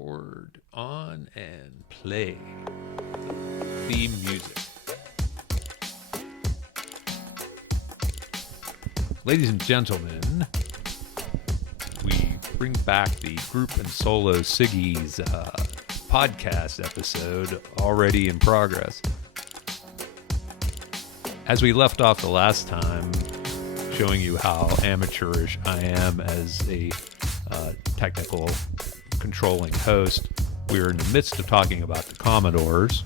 record on and play the theme music. Ladies and gentlemen, we bring back the group and solo Siggys podcast episode already in progress. As we left off the last time, showing you how amateurish I am as a technical controlling host, we were in the midst of talking about the Commodores.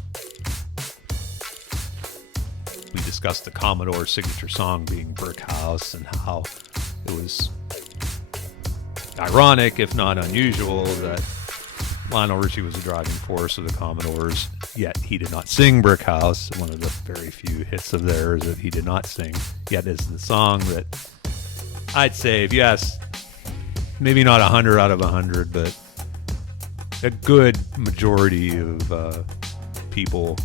We discussed the Commodore signature song being Brick House and how it was ironic, if not unusual, that Lionel Richie was the driving force of the Commodores, yet he did not sing Brick House, one of the very few hits of theirs that he did not sing, yet is the song that I'd say, if you ask, maybe not 100 out of 100, but a good majority of people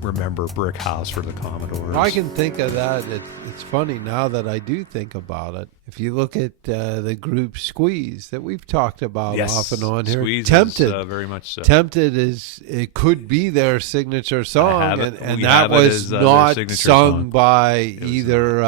remember Brick House for the Commodores. I can think of that. It's funny now that I do think about it. If you look at the group Squeeze that we've talked about off and on here, Squeeze Tempted, is, very much so. Tempted it could be their signature song, and that was as, not sung song. by either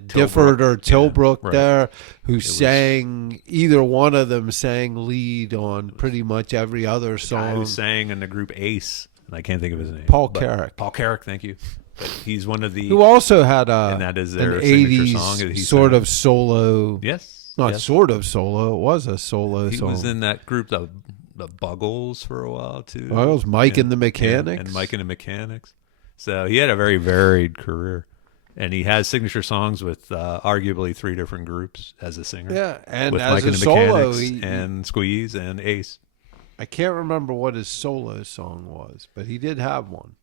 Difford or Tilbrook there, who sang. Either one of them sang lead on pretty much every other song. The guy who sang in the group Ace. And I can't think of his name. Paul Carrick. Paul Carrick, thank you. But he's one of the... Who also had and that is their an signature 80s song that he sort sang. of solo... Yes. Not sort of solo. It was a solo song. He was in that group, the Buggles, for a while, too. Buggles, Mike and the Mechanics. And Mike and the Mechanics. So he had a very varied career. And he has signature songs with arguably 3 different groups as a singer. Yeah, and with as Mike a and the solo... Mechanics and Squeeze and Ace. I can't remember what his solo song was, but he did have one.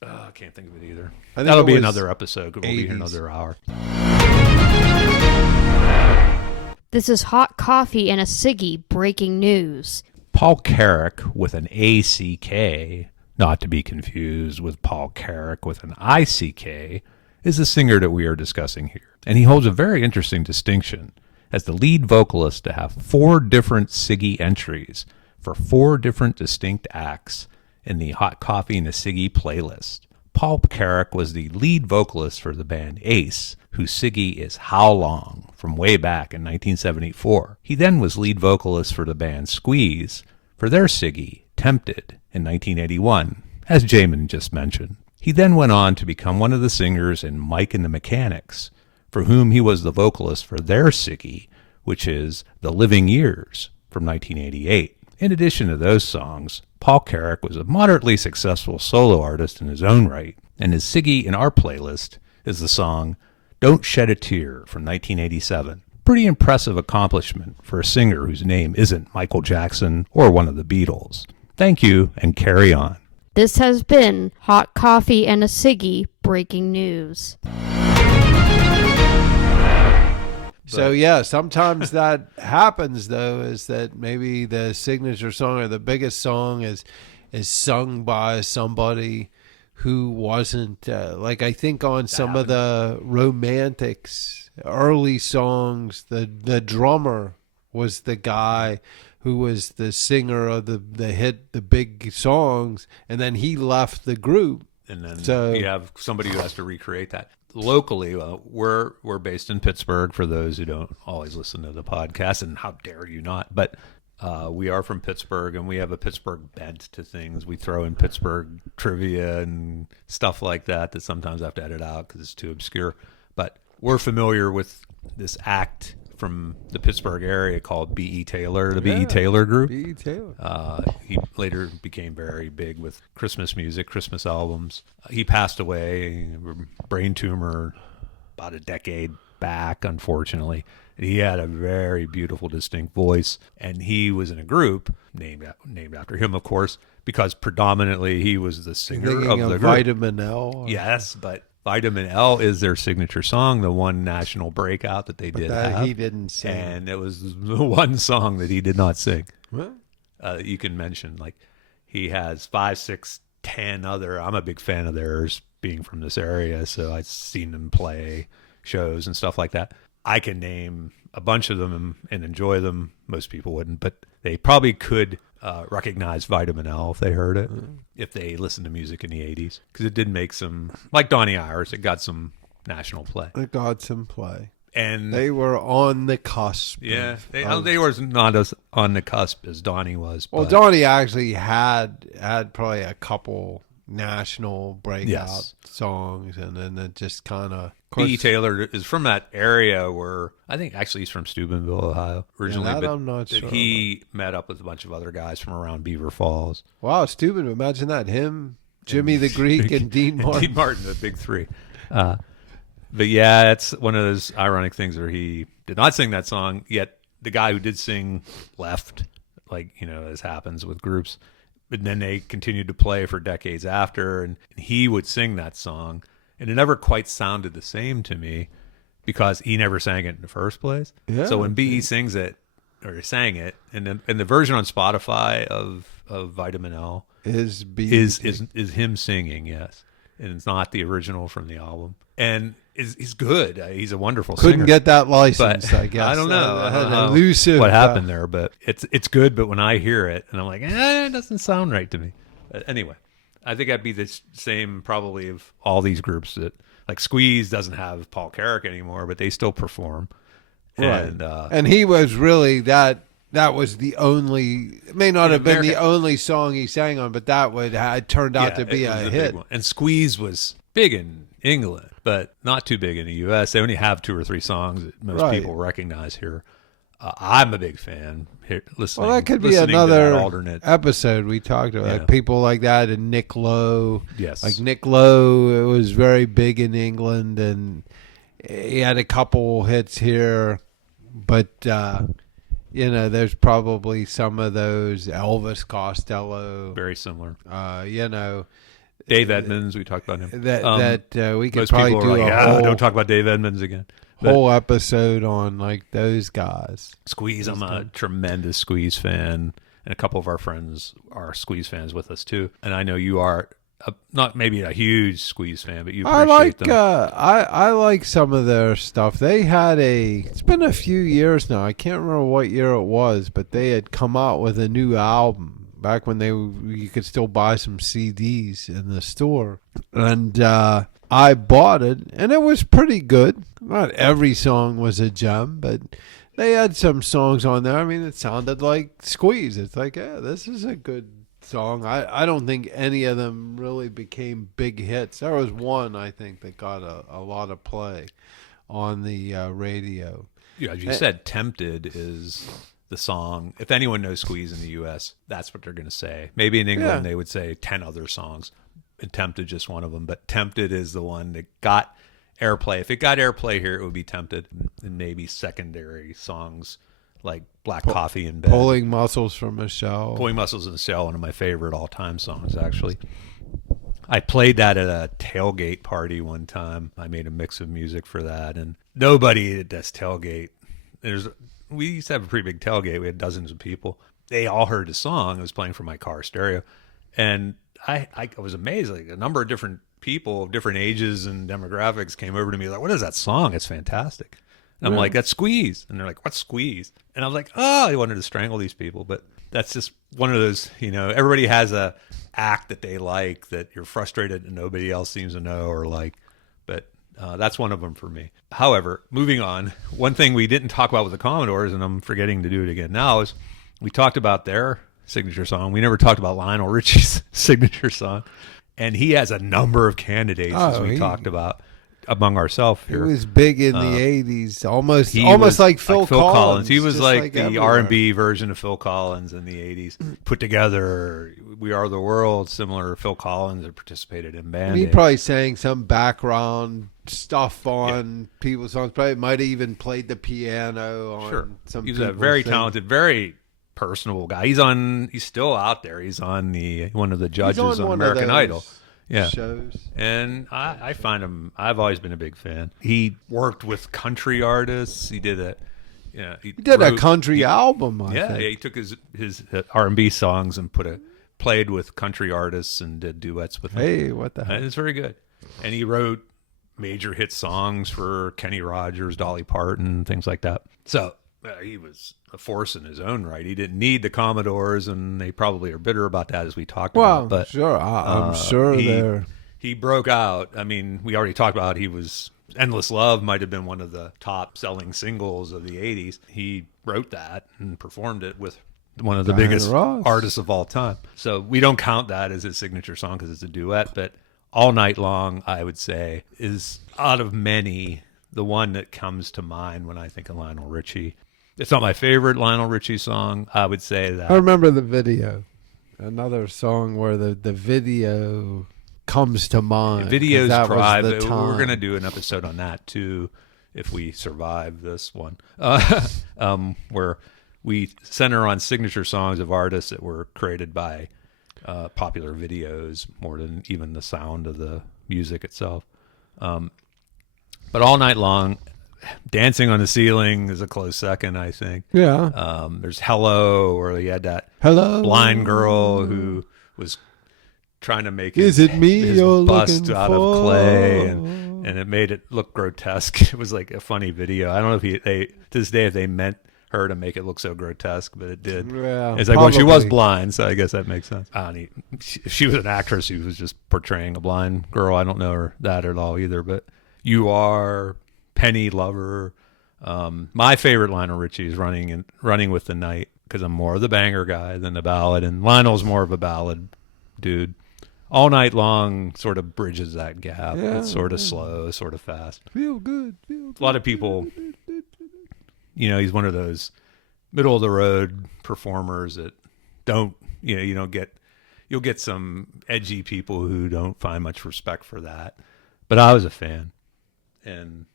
I can't think of it either. I think That'll it be was another episode. We'll be here 80s. another hour. This is Hot Coffee and a Siggy breaking news. Paul Carrick with an A-C-K, not to be confused with Paul Carrick with an I-C-K, is the singer that we are discussing here. And he holds a very interesting distinction as the lead vocalist to have 4 different Siggy entries for 4 different distinct acts in the Hot Coffee and a Siggy playlist. Paul Carrick was the lead vocalist for the band Ace, whose Siggy is How Long, from way back in 1974. He then was lead vocalist for the band Squeeze for their Siggy, Tempted, in 1981, as Jamin just mentioned. He then went on to become one of the singers in Mike and the Mechanics, for whom he was the vocalist for their Siggy, which is The Living Years, from 1988. In addition to those songs, Paul Carrick was a moderately successful solo artist in his own right, and his Siggy in our playlist is the song Don't Shed a Tear from 1987. Pretty impressive accomplishment for a singer whose name isn't Michael Jackson or one of the Beatles. Thank you, and carry on. This has been Hot Coffee and a Siggy breaking news. So yeah, sometimes that happens though, is that maybe the signature song or the biggest song is sung by somebody who wasn't like, I think on some of the Romantics early songs, the drummer was the guy who was the singer of the hit, the big songs, and then he left the group. And then you have somebody who has to recreate that. Locally, we're based in Pittsburgh, for those who don't always listen to the podcast, and how dare you not, but we are from Pittsburgh, and we have a Pittsburgh bent to things. We throw in Pittsburgh trivia and stuff like that sometimes I have to edit out because it's too obscure, but we're familiar with this act from the Pittsburgh area called B.E. Taylor, the B.E. Taylor group. B.E. Taylor. He later became very big with Christmas music, Christmas albums. He passed away, brain tumor, about a decade back, unfortunately. He had a very beautiful, distinct voice, and he was in a group named after him, of course, because predominantly he was the singer of the group. Vitamin L. Yes, but Vitamin L is their signature song, the one national breakout that they did have. He didn't sing. And it was the one song that he did not sing. What? You can mention, like, he has 5, 6, 10 other. I'm a big fan of theirs, being from this area, so I've seen them play shows and stuff like that. I can name a bunch of them and enjoy them. Most people wouldn't, but they probably could recognize Vitamin L if they heard it, if they listened to music in the 80s. Because it did make some, like Donny Iris, it got some national play. It got some play. And they were on the cusp. Yeah, they were not as on the cusp as Donny was. Well, Donny actually had probably a couple national breakout songs, and then it just kind of... B.E. Taylor is from that area where, I think actually he's from Steubenville, Ohio, originally. That I'm not sure. He met up with a bunch of other guys from around Beaver Falls. Wow, Steubenville, imagine that. Him, Jimmy the Greek, and Dean Martin. Dean Martin, the big three. But yeah, it's one of those ironic things where he did not sing that song, yet the guy who did sing left, like, as happens with groups. But then they continued to play for decades after, and he would sing that song. And it never quite sounded the same to me because he never sang it in the first place. Yeah, so when B.E. sings it, or sang it, and the version on Spotify of Vitamin L is him singing, yes. And it's not the original from the album. And he's good. He's a wonderful singer. Couldn't get that license, I guess. I don't know. Elusive. What happened there, but it's good. But when I hear it, and I'm like, it doesn't sound right to me. Anyway, I think I'd be the same probably of all these groups that, like Squeeze doesn't have Paul Carrack anymore, but they still perform. Right. And he was really that was the only, it may not have been the only song he sang on, but that had turned out to be a hit. And Squeeze was big in England, but not too big in the U.S. They only have 2 or 3 songs that most people recognize here. I'm a big fan. Listening, well, that could be another alternate episode we talked about. Like people like that, and Nick Lowe. Yes. Like Nick Lowe, it was very big in England, and he had a couple hits here. But, there's probably some of those. Elvis Costello. Very similar. Dave Edmunds, we talked about him. That we could probably do don't talk about Dave Edmunds again. Whole episode on like those guys. Squeeze, I'm a tremendous Squeeze fan, and a couple of our friends are Squeeze fans with us too. And I know you are not maybe a huge Squeeze fan, but you appreciate them. I like some of their stuff. They had it's been a few years now. I can't remember what year it was, but they had come out with a new album back when you could still buy some CDs in the store, and I bought it, and it was pretty good. Not every song was a gem, but they had some songs on there. I mean, it sounded like Squeeze. It's like, this is a good song. I don't think any of them really became big hits. There was one, I think, that got a lot of play on the radio. Yeah, as you said, Tempted is the song. If anyone knows Squeeze in the U.S., that's what they're going to say. Maybe in England they would say 10 other songs. And Tempted just one of them, but Tempted is the one that got airplay. If it got airplay here, it would be Tempted, and maybe secondary songs like Black Coffee in Bed. Pulling Muscles from a Shell. Pulling Muscles in a Shell, one of my favorite all-time songs, actually. I played that at a tailgate party one time. I made a mix of music for that, and nobody at this tailgate, we used to have a pretty big tailgate. We had dozens of people. They all heard the song. It was playing from my car stereo, and I was amazed. Like a number of different people of different ages and demographics came over to me like, "What is that song? It's fantastic." And I'm like, "That's Squeeze." And they're like, "What's Squeeze?" And I was like, "Oh, I wanted to strangle these people." But that's just one of those, everybody has a act that they like that you're frustrated and nobody else seems to know or like. But that's one of them for me. However, moving on, one thing we didn't talk about with the Commodores, and I'm forgetting to do it again now, is we talked about their signature song. We never talked about Lionel Richie's signature song, and he has a number of candidates as we talked about among ourselves here. He was big in the 80s, almost like Phil Collins. He was like the R&B version of Phil Collins in the 80s. Put together, We Are the World, similar to Phil Collins, that participated in Band Aid. He probably sang some background stuff on people's songs. Probably might have even played the piano on some. He's a very talented, very personable guy. He's still out there. He's on one of the judges on American Idol shows. And I find him, I've always been a big fan. He worked with country artists. He did a country album. I think. He took his R&B songs and played with country artists and did duets with them. Hey, what the heck? And it's very good. And he wrote major hit songs for Kenny Rogers, Dolly Parton, things like that. So he was a force in his own right. He didn't need the Commodores, and they probably are bitter about that, as we talked about. But sure, I'm sure they're. He broke out. I mean, we already talked about he was Endless Love might have been one of the top selling singles of the 80s. He wrote that and performed it with one of the biggest artists of all time. So we don't count that as his signature song because it's a duet, but All Night Long, I would say, is out of many the one that comes to mind when I think of Lionel Richie. It's not my favorite Lionel Richie song. I would say that. I remember the video. Another song where the video comes to mind. Videos private. We're going to do an episode on that too if we survive this one, where we center on signature songs of artists that were created by popular videos more than even the sound of the music itself. But All Night Long, Dancing on the Ceiling is a close second, I think. Yeah. There's Hello, where he had that Hello blind girl who was trying to make his bust looking out for? of clay, and it made it look grotesque. It was like a funny video. I don't know if they to this day if they meant her to make it look so grotesque, but it did. Yeah, it's like, well, she was blind, so I guess that makes sense. If she was an actress who was just portraying a blind girl, I don't know her that at all either. But You Are, Penny Lover. My favorite Lionel Richie is Running with the Night, because I'm more of the banger guy than the ballad, and Lionel's more of a ballad dude. All Night Long sort of bridges that gap. Yeah, it's sort of slow, sort of fast. Feel good. A lot of people, he's one of those middle of the road performers that don't, you'll get some edgy people who don't find much respect for that. But I was a fan, and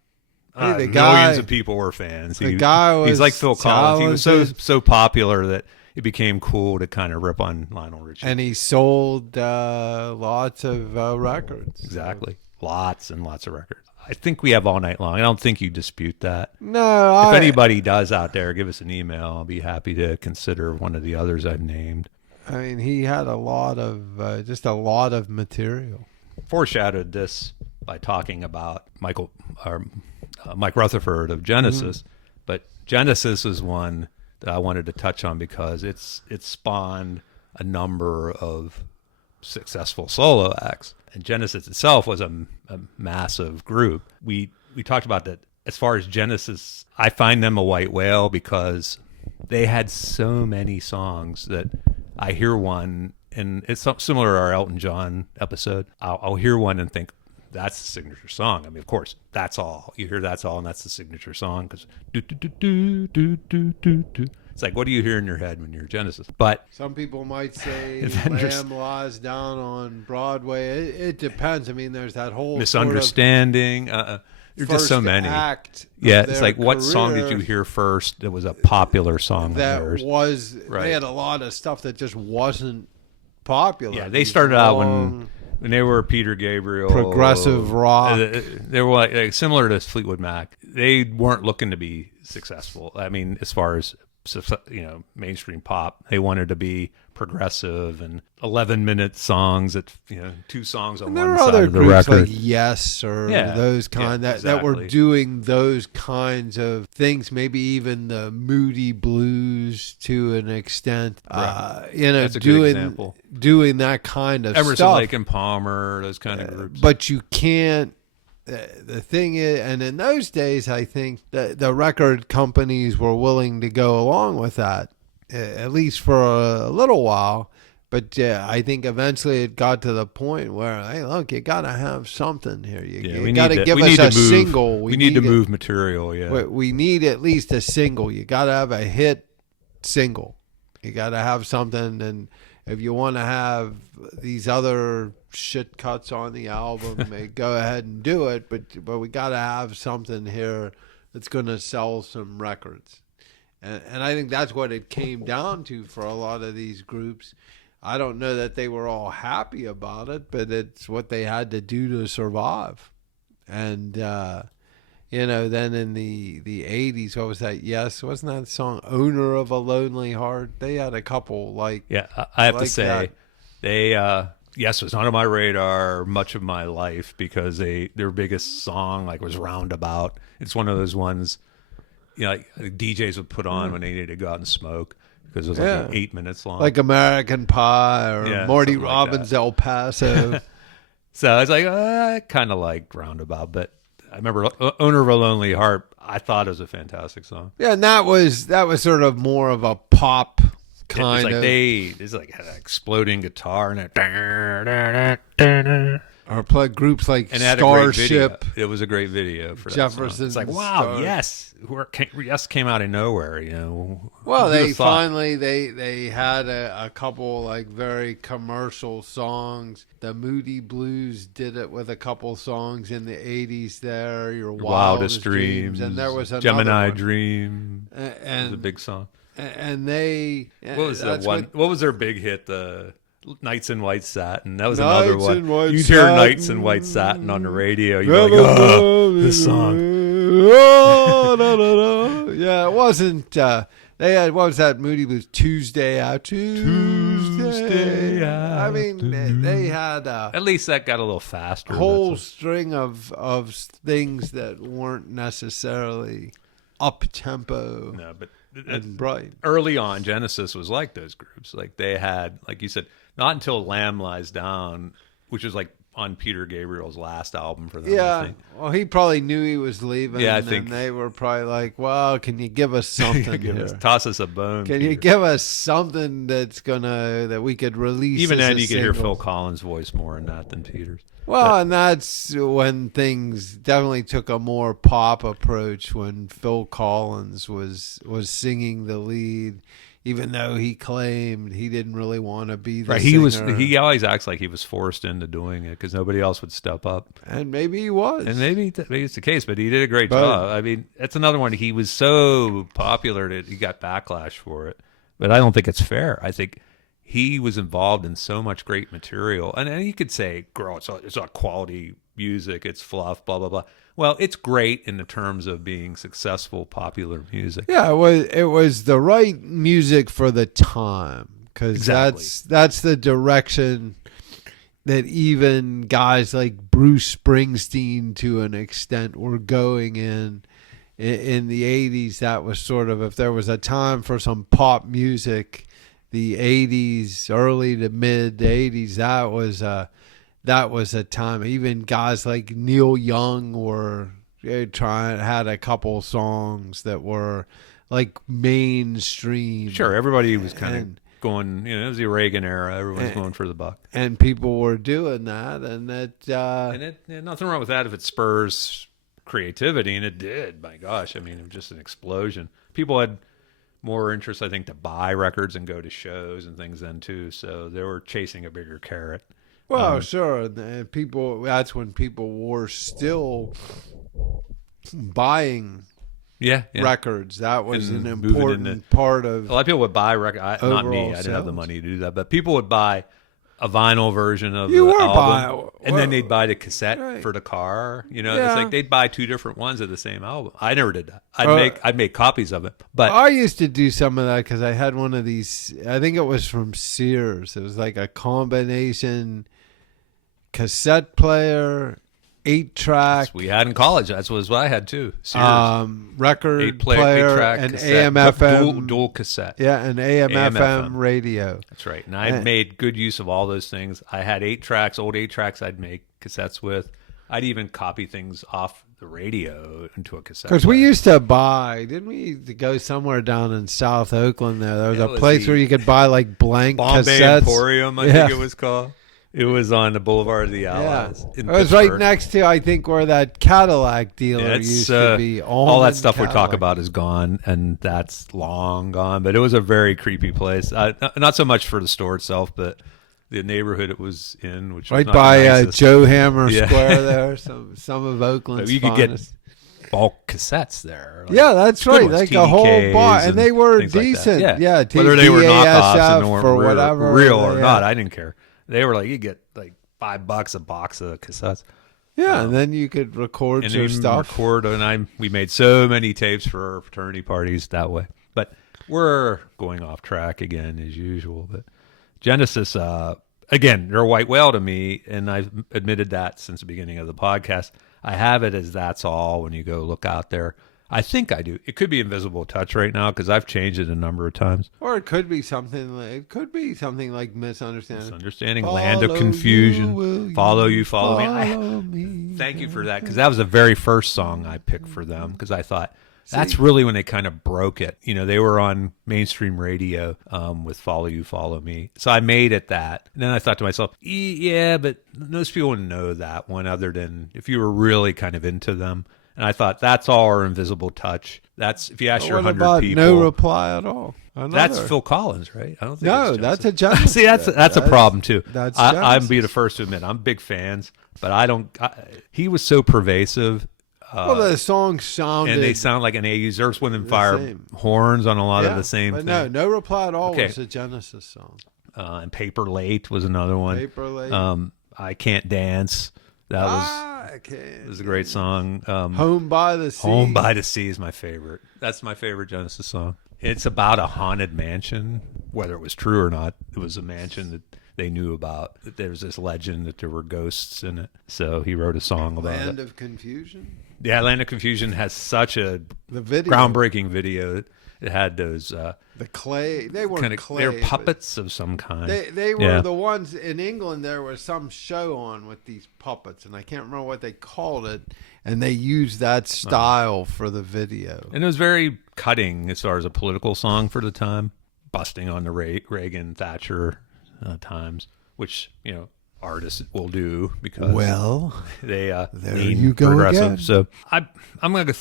millions of people were fans. He's like Phil Collins. He was so popular that it became cool to kind of rip on Lionel Richie. And he sold lots of records. Exactly. Lots and lots of records. I think we have All Night Long. I don't think you dispute that. No. If anybody does out there, give us an email. I'll be happy to consider one of the others I've named. I mean, he had a lot of material. Foreshadowed this by talking about Mike Rutherford of Genesis. Mm-hmm. But Genesis is one that I wanted to touch on because it spawned a number of successful solo acts, and Genesis itself was a massive group. We talked about that. As far as Genesis, I find them a white whale because they had so many songs that I hear one, and it's similar to our Elton John episode. I'll hear one and think, that's the signature song. I mean, of course, that's all. You hear that's all, and that's the signature song because it's like, what do you hear in your head when you're Genesis? But some people might say Lamb Lies Down on Broadway. It depends. I mean, there's that whole Misunderstanding. There's just so many. It's like, what song did you hear first that was a popular song that of theirs? Right. They had a lot of stuff that just wasn't popular. Yeah, they started out when they were Peter Gabriel, progressive rock. They were like similar to Fleetwood Mac. They weren't looking to be successful. I mean, as far as mainstream pop, they wanted to be progressive and 11-minute songs that 2 songs on one side of the record. Like Yes or those kind that were doing those kinds of things. Maybe even the moody blues to an extent. Right. That's a good example. Doing that kind of Emerson, stuff. Lake and Palmer, those kind of groups. But you can't. The thing is, and in those days, I think the record companies were willing to go along with that, at least for a little while. But I think eventually it got to the point where, hey, look, you got to have something here. You got to give us a single. We need to move material, We need at least a single. You got to have a hit single. You got to have something. And if you want to have these other shit cuts on the album, go ahead and do it. But we got to have something here that's going to sell some records. And I think that's what it came down to for a lot of these groups. I don't know that they were all happy about it, but it's what they had to do to survive. And, then in the 80s, what was that? Yes, wasn't that song, Owner of a Lonely Heart? They had a couple like... Yeah, I have to say, they... Yes, it was not on my radar much of my life because their biggest song was Roundabout. It's one of those ones like DJs would put on when they needed to go out and smoke because it was like 8 minutes long. Like American Pie or Marty Robbins' El Paso. So I was like, I kind of liked Roundabout, but I remember Owner of a Lonely Heart. I thought it was a fantastic song. Yeah, and that was sort of more of a pop kind of. It's like had an exploding guitar and or play groups like and it Starship. It was a great video for Jefferson. It's like, wow, yes, came out of nowhere. Well, they finally they had a couple like very commercial songs. The Moody Blues did it with a couple songs in the '80s. There, Your Wildest Dreams, and there was another Gemini one. Dream, and was a big song. And they what was that one? What was their big hit? The Nights in White Satin. That was another one. You'd hear Nights in White Satin on the radio. You'd be like, oh, this song. Yeah, it wasn't. They had, what was that Moody Blues? Tuesday Out. I mean, they had at least that got a little faster. A whole string of things that weren't necessarily up tempo. No, but and bright. Early on, Genesis was like those groups. Like they had, like you said, not until Lamb Lies Down, which was like on Peter Gabriel's last album for them. Yeah, I think. Well, he probably knew he was leaving. Yeah, I think. And they were probably like, "Well, can you give us something? Toss us a bone. Can you give us something that we could release?" Even then, you could hear Phil Collins' voice more in that than Peter's. Well, and that's when things definitely took a more pop approach. When Phil Collins was singing the lead. Even though he claimed he didn't really want to be the singer. He always acts like he was forced into doing it because nobody else would step up. And maybe he was. And maybe it's the case, but he did a great job. I mean, that's another one. He was so popular that he got backlash for it. But I don't think it's fair. I think he was involved in so much great material. And you could say, girl, it's not quality music. It's fluff, blah, blah, blah. Well, it's great in the terms of being successful, popular music. Yeah, it was the right music for the time because that's the direction that even guys like Bruce Springsteen, to an extent, were going in the '80s. That was sort of, if there was a time for some pop music, the '80s, early to mid '80s, that was a time. Even guys like Neil Young had a couple songs that were like mainstream. Sure, everybody was kind of going. It was the Reagan era. Everyone's going for the buck, and people were doing that, and nothing wrong with that if it spurs creativity, and it did. My gosh, I mean, it was just an explosion. People had more interest, I think, to buy records and go to shows and things then too. So they were chasing a bigger carrot. Well, sure. And that's when people were still buying records. That was an important part of. A lot of people would buy records. Not me. I didn't have the money to do that. But people would buy a vinyl version of the album, and then they'd buy the cassette for the car. It's like they'd buy two different ones of the same album. I never did that. I'd make copies of it. But I used to do some of that because I had one of these. I think it was from Sears. It was like a combination cassette player, 8-track. We had in college. That's what I had too. Sears. Record player, and cassette, AM/FM dual cassette. Yeah, an AM/FM radio. That's right. And I made good use of all those things. I had 8-tracks, old 8-tracks. I'd make cassettes with. I'd even copy things off the radio into a cassette. Because we used to buy, didn't we go somewhere down in South Oakland there? There was a place where you could buy like blank Bombay cassettes. Emporium, I think it was called. It was on the Boulevard of the Allies. Yeah. It was right next to, I think, where that Cadillac dealer used to be. All that stuff we talk about is gone, and that's long gone. But it was a very creepy place. Not so much for the store itself, but the neighborhood it was in, which was right by Joe Hammer Square there, some of Oakland's you could finest. Get bulk cassettes there. Yeah, that's right. Like a whole bar, and they were decent. Like yeah, whether they were knockoffs and or whatever, real or not, I didn't care. They were like, you get like $5 a box of cassettes. Yeah, and then you could record your stuff. We made so many tapes for our fraternity parties that way. But we're going off track again as usual. But Genesis, again, they're a white whale to me, and I've admitted that since the beginning of the podcast. I have it as That's All when you go look out there. I think I do. It could be Invisible Touch right now because I've changed it a number of times. Or it could be something like Misunderstanding. Misunderstanding, Land of Confusion, Follow You, Follow Me. Thank you for that because that was the very first song I picked for them because I thought that's really when they kind of broke it. You know, they were on mainstream radio with Follow You, Follow Me. So I made it that. And then I thought to myself, yeah, but most people wouldn't know that one other than if you were really kind of into them. And I thought that's all our Invisible Touch. That's if you ask your 100 people. No Reply at All. That's Phil Collins, right? I don't think no, that's a Genesis. See, that's a problem too. That's I'd be the first to admit I'm big fans, but I don't. he was so pervasive. Well, the song sounded, and they sound like an 80s Earth, Wind and Fire horns on a lot of the same but thing. No Reply at All was a Genesis song. And Paper Late was another one. Paper Late. I Can't Dance. That was a great song. Home by the Sea. Home by the Sea is my favorite. That's my favorite Genesis song. It's about a haunted mansion. Whether it was true or not, it was a mansion that they knew about. That there was this legend that there were ghosts in it. So he wrote a song about it. Land of Confusion? Yeah, Land of Confusion has such a video. groundbreaking video. It had those the clay. They weren't clay. They were puppets of some kind. They were the ones in England. There was some show on with these puppets, and I can't remember what they called it. And they used that style for the video. And it was very cutting as far as a political song for the time, busting on the Reagan Thatcher times, which artists will do because they there you go progressive. Again. So I'm gonna.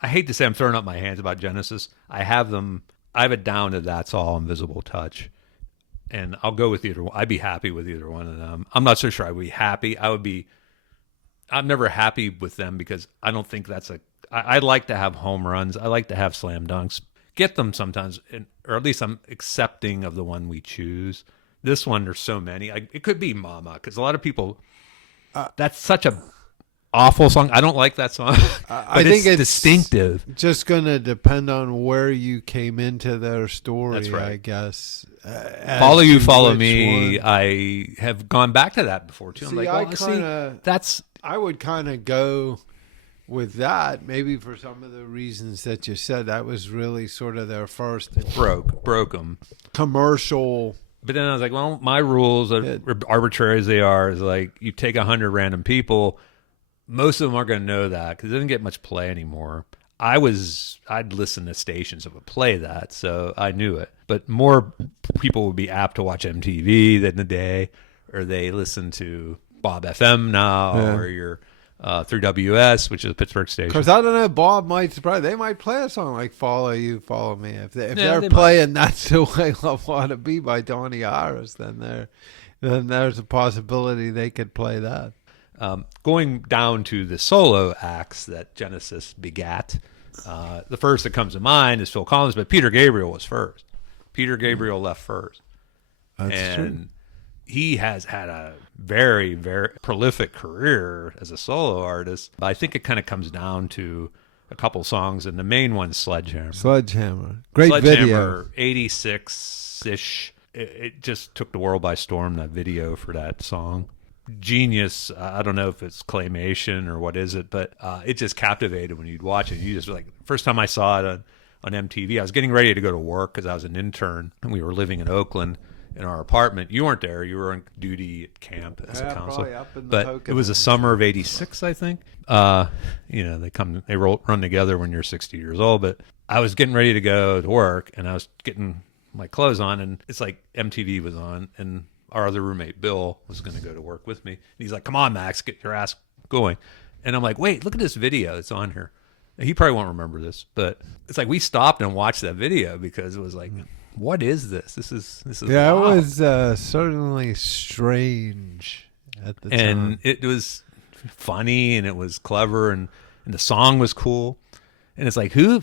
I hate to say I'm throwing up my hands about Genesis. I have it down to That's All, Invisible Touch, and I'll go with either one. I'd be happy with either one of them. I'm not so sure I'd be happy. I'm never happy with them because I don't think that's I like to have home runs. I like to have slam dunks. Get them sometimes, or at least I'm accepting of the one we choose. This one, there's so many. It could be Mama, because a lot of people, that's such a awful song. I don't like that song, I think it's distinctive. Just going to depend on where you came into their story, that's right. I guess. Follow You, Follow Me. One. I have gone back to that before, too. I'm like, I would kind of go with that, maybe for some of the reasons that you said. That was really sort of their first. Broke them. Commercial. But then I was like, well, my rules, arbitrary as they are, is like you take 100 random people, most of them aren't going to know that because it doesn't get much play anymore. I'd listen to stations that would play that, so I knew it. But more people would be apt to watch MTV than the day, or they listen to Bob FM now, or your 3WS, which is a Pittsburgh station. Because I don't know, Bob might surprise. They might play a song like "Follow You, Follow Me." If they're playing "That's the Way I Want to Be" by Donny Iris, then there's a possibility they could play that. Going down to the solo acts that Genesis begat, the first that comes to mind is Phil Collins, but Peter Gabriel was first. Peter Gabriel left first. That's true. He has had a very, very prolific career as a solo artist. I think it kind of comes down to a couple songs, and the main one's Sledgehammer. Great Sledgehammer, video. 86-ish. It just took the world by storm, that video for that song. Genius. I don't know if it's claymation or what is it, but it just captivated when you'd watch it. You just like, first time I saw it on MTV, I was getting ready to go to work because I was an intern, and we were living in Oakland. In our apartment, you weren't there. You were on duty at camp as a counselor. But it was the summer of '86, I think. They run together when you're 60 years old. But I was getting ready to go to work, and I was getting my clothes on, and it's like MTV was on, and our other roommate Bill was going to go to work with me. And he's like, "Come on, Max, get your ass going." And I'm like, "Wait, look at this video that's on here." He probably won't remember this, but it's like we stopped and watched that video because it was like. What is this? This is yeah, wild. It was certainly strange at the time. And it was funny and it was clever and the song was cool. And it's like, who?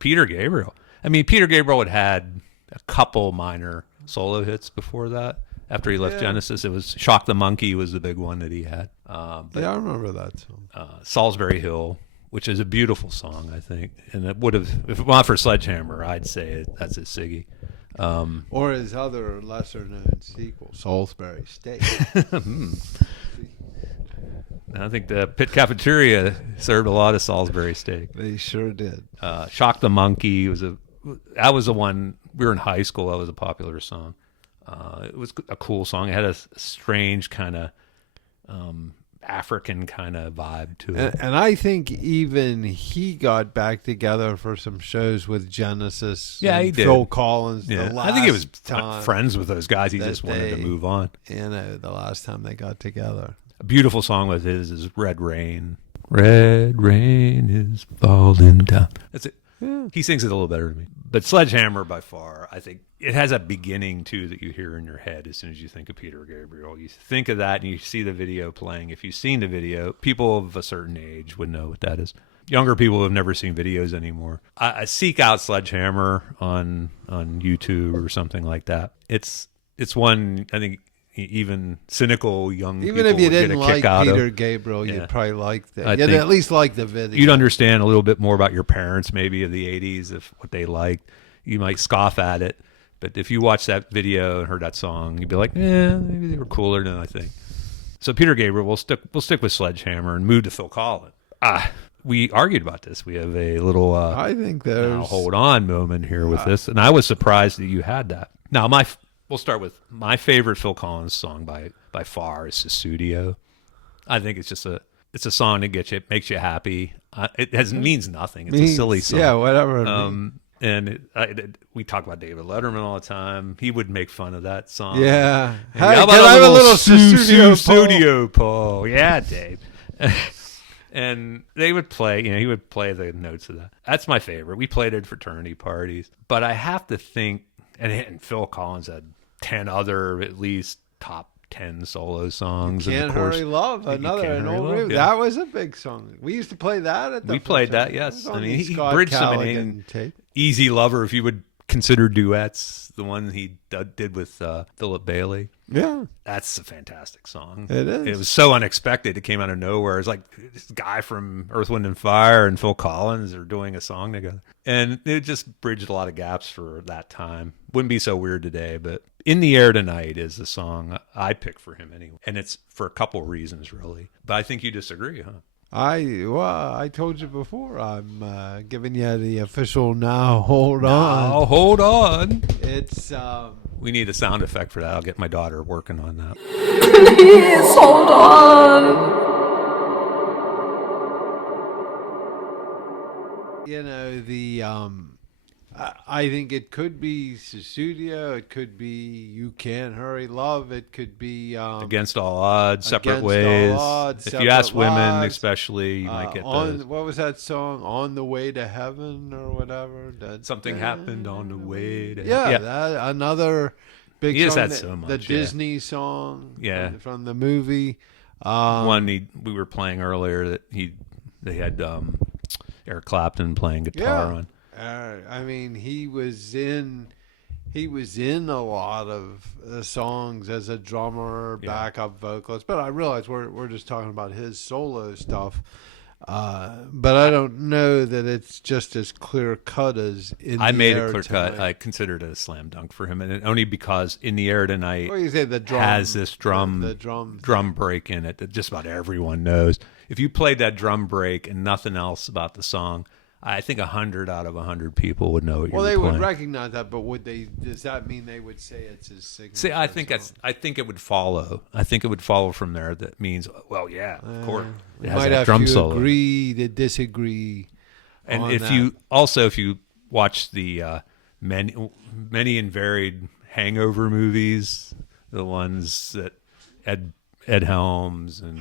Peter Gabriel. I mean, Peter Gabriel had a couple minor solo hits before that. After he left Genesis, it was Shock the Monkey was the big one that he had. I remember that song. Salisbury Hill, which is a beautiful song, I think. And it would have, if it weren't for Sledgehammer, I'd say that's his Siggy. Or his other lesser-known sequel, Salisbury Steak. I think the Pit Cafeteria served a lot of Salisbury steak. They sure did. Shock the Monkey that was the one. We were in high school. That was a popular song. It was a cool song. It had a strange kind of African kind of vibe to it. And I think even he got back together for some shows with Genesis. Yeah, and he did. Phil Collins. Yeah. The last I think he was time friends with those guys. He just wanted to move on. The last time they got together. A beautiful song with his is Red Rain. Red rain is falling down. That's it. Yeah. He sings it a little better than me. But Sledgehammer, by far, I think it has a beginning, too, that you hear in your head as soon as you think of Peter Gabriel. You think of that and you see the video playing. If you've seen the video, people of a certain age would know what that is. Younger people have never seen videos anymore. I seek out Sledgehammer on YouTube or something like that. It's one, I think, even cynical young people Even if you would get didn't a like kick out Peter of. Gabriel, Yeah. you'd probably like that. I You'd think at least like the video. You'd understand a little bit more about your parents, maybe of the 80s, of what they liked. You might scoff at it, but if you watched that video and heard that song, you'd be like, maybe they were cooler than I think. So Peter Gabriel, we'll stick with Sledgehammer and move to Phil Collins. We argued about this. We have a little I think there's now hold on moment here with this, and I was surprised that you had that. Now we'll start with my favorite Phil Collins song by far is Sussudio. I think it's just it's a song that gets you, it makes you happy. It means nothing. It's a silly song. Yeah, whatever. And we talk about David Letterman all the time. He would make fun of that song. Yeah. Hey, Hey, how can about I have a little Sussudio, Paul? Yeah, Dave. And they would play, he would play the notes of that. That's my favorite. We played it at fraternity parties. But I have to think, and Phil Collins had 10 other, at least top 10 solo songs. Can't Hurry Love, another an old movie. Yeah. That was a big song. We used to play that at the We played that, fraternity. yes. It was on I mean, the he Scott bridged some Callaghan in tape. Easy Lover, if you would consider duets, the one he did with Philip Bailey. Yeah. That's a fantastic song. It is. It was so unexpected. It came out of nowhere. It's like this guy from Earth, Wind & Fire and Phil Collins are doing a song together. And it just bridged a lot of gaps for that time. Wouldn't be so weird today, but In the Air Tonight is the song I pick for him anyway. And it's for a couple reasons, really. But I think you disagree, huh? I told you before. I'm giving you the official now. Hold on. Oh, hold on. It's We need a sound effect for that. I'll get my daughter working on that. Please hold on. I think it could be Sussudio. It could be You Can't Hurry Love. It could be Against All Odds, Separate Against All Ways. Odds, If Separate you ask women, Lives. especially, you might get those. What was that song? On the Way to Heaven or whatever. Something happened on the way to Yeah, that, another big He just song. had so much, the yeah. Disney song. Yeah. from the movie. One we were playing earlier that they had Eric Clapton playing guitar on. I mean, he was in a lot of songs as a drummer, backup vocalist. But I realize we're just talking about his solo stuff. But I don't know that it's just as clear cut as In I the made Air it clear cut. Tonight. I considered it a slam dunk for him, and only because In the Air Tonight What do you say? The drum has this drum the drum break in it that just about everyone knows. If you played that drum break and nothing else about the song, I think 100 out of 100 people would know what Well, you they were would playing. recognize that, but would they? Does that mean they would say it's his signature? See, I think it would follow. I think it would follow from there. That means, well, yeah, of course, it has might that have drum to solo. agree to disagree. And on if that. you watch the many and varied Hangover movies, the ones that Ed Helms and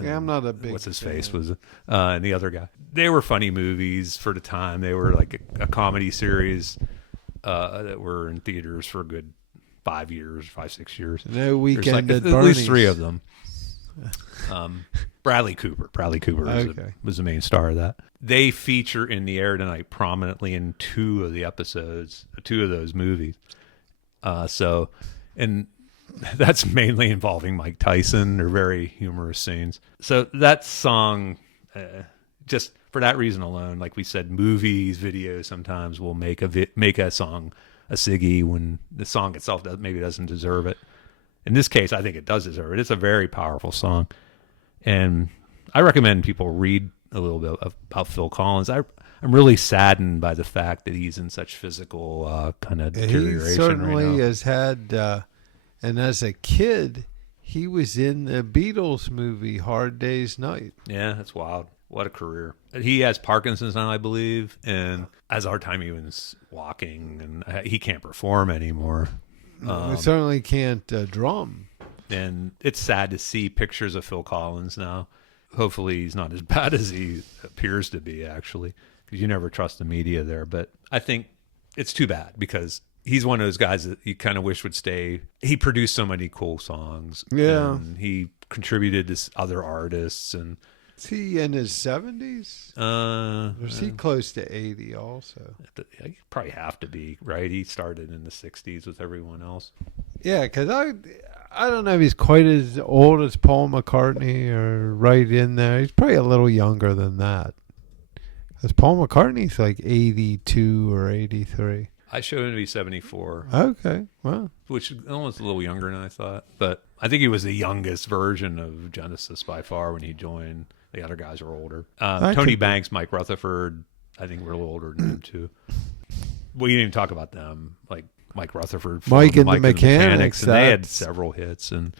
Yeah, I'm not a big. what's his fan. face was and the other guy. They were funny movies for the time. They were like a comedy series that were in theaters for a good 5 years, 6 years. No There's Weekend like at at Bernie's. least 3 of them. Bradley Cooper Okay. was the main star of that. They feature In the Air Tonight prominently in 2 of the episodes, 2 of those movies. And that's mainly involving Mike Tyson. They're very humorous scenes. So that song, just for that reason alone, like we said, movies, videos sometimes will make a song a Siggy when the song itself maybe doesn't deserve it. In this case, I think it does deserve it. It's a very powerful song. And I recommend people read a little bit about Phil Collins. I'm really saddened by the fact that he's in such physical kind of deterioration. He certainly right now. has had, and as a kid, he was in the Beatles movie Hard Day's Night. Yeah, that's wild. What a career. He has Parkinson's now, I believe, and has a hard time even walking, and he can't perform anymore. We certainly can't drum. And it's sad to see pictures of Phil Collins now. Hopefully he's not as bad as he appears to be, actually, because you never trust the media there. But I think it's too bad because he's one of those guys that you kind of wish would stay. He produced so many cool songs. Yeah. And he contributed to other artists. And Is he in his 70s? Or is he close to 80 also? you probably have to be, right? He started in the 60s with everyone else. Yeah, because I don't know if he's quite as old as Paul McCartney or right in there. He's probably a little younger than that. Because Paul McCartney's like 82 or 83. I showed him to be 74. Okay, well. Which is almost a little younger than I thought. But I think he was the youngest version of Genesis by far when he joined. The other guys were older. Tony Banks, Mike Rutherford, I think we're a little older than him too. We didn't even talk about them. Like Mike Rutherford. Mike and the Mechanics. And they had several hits. And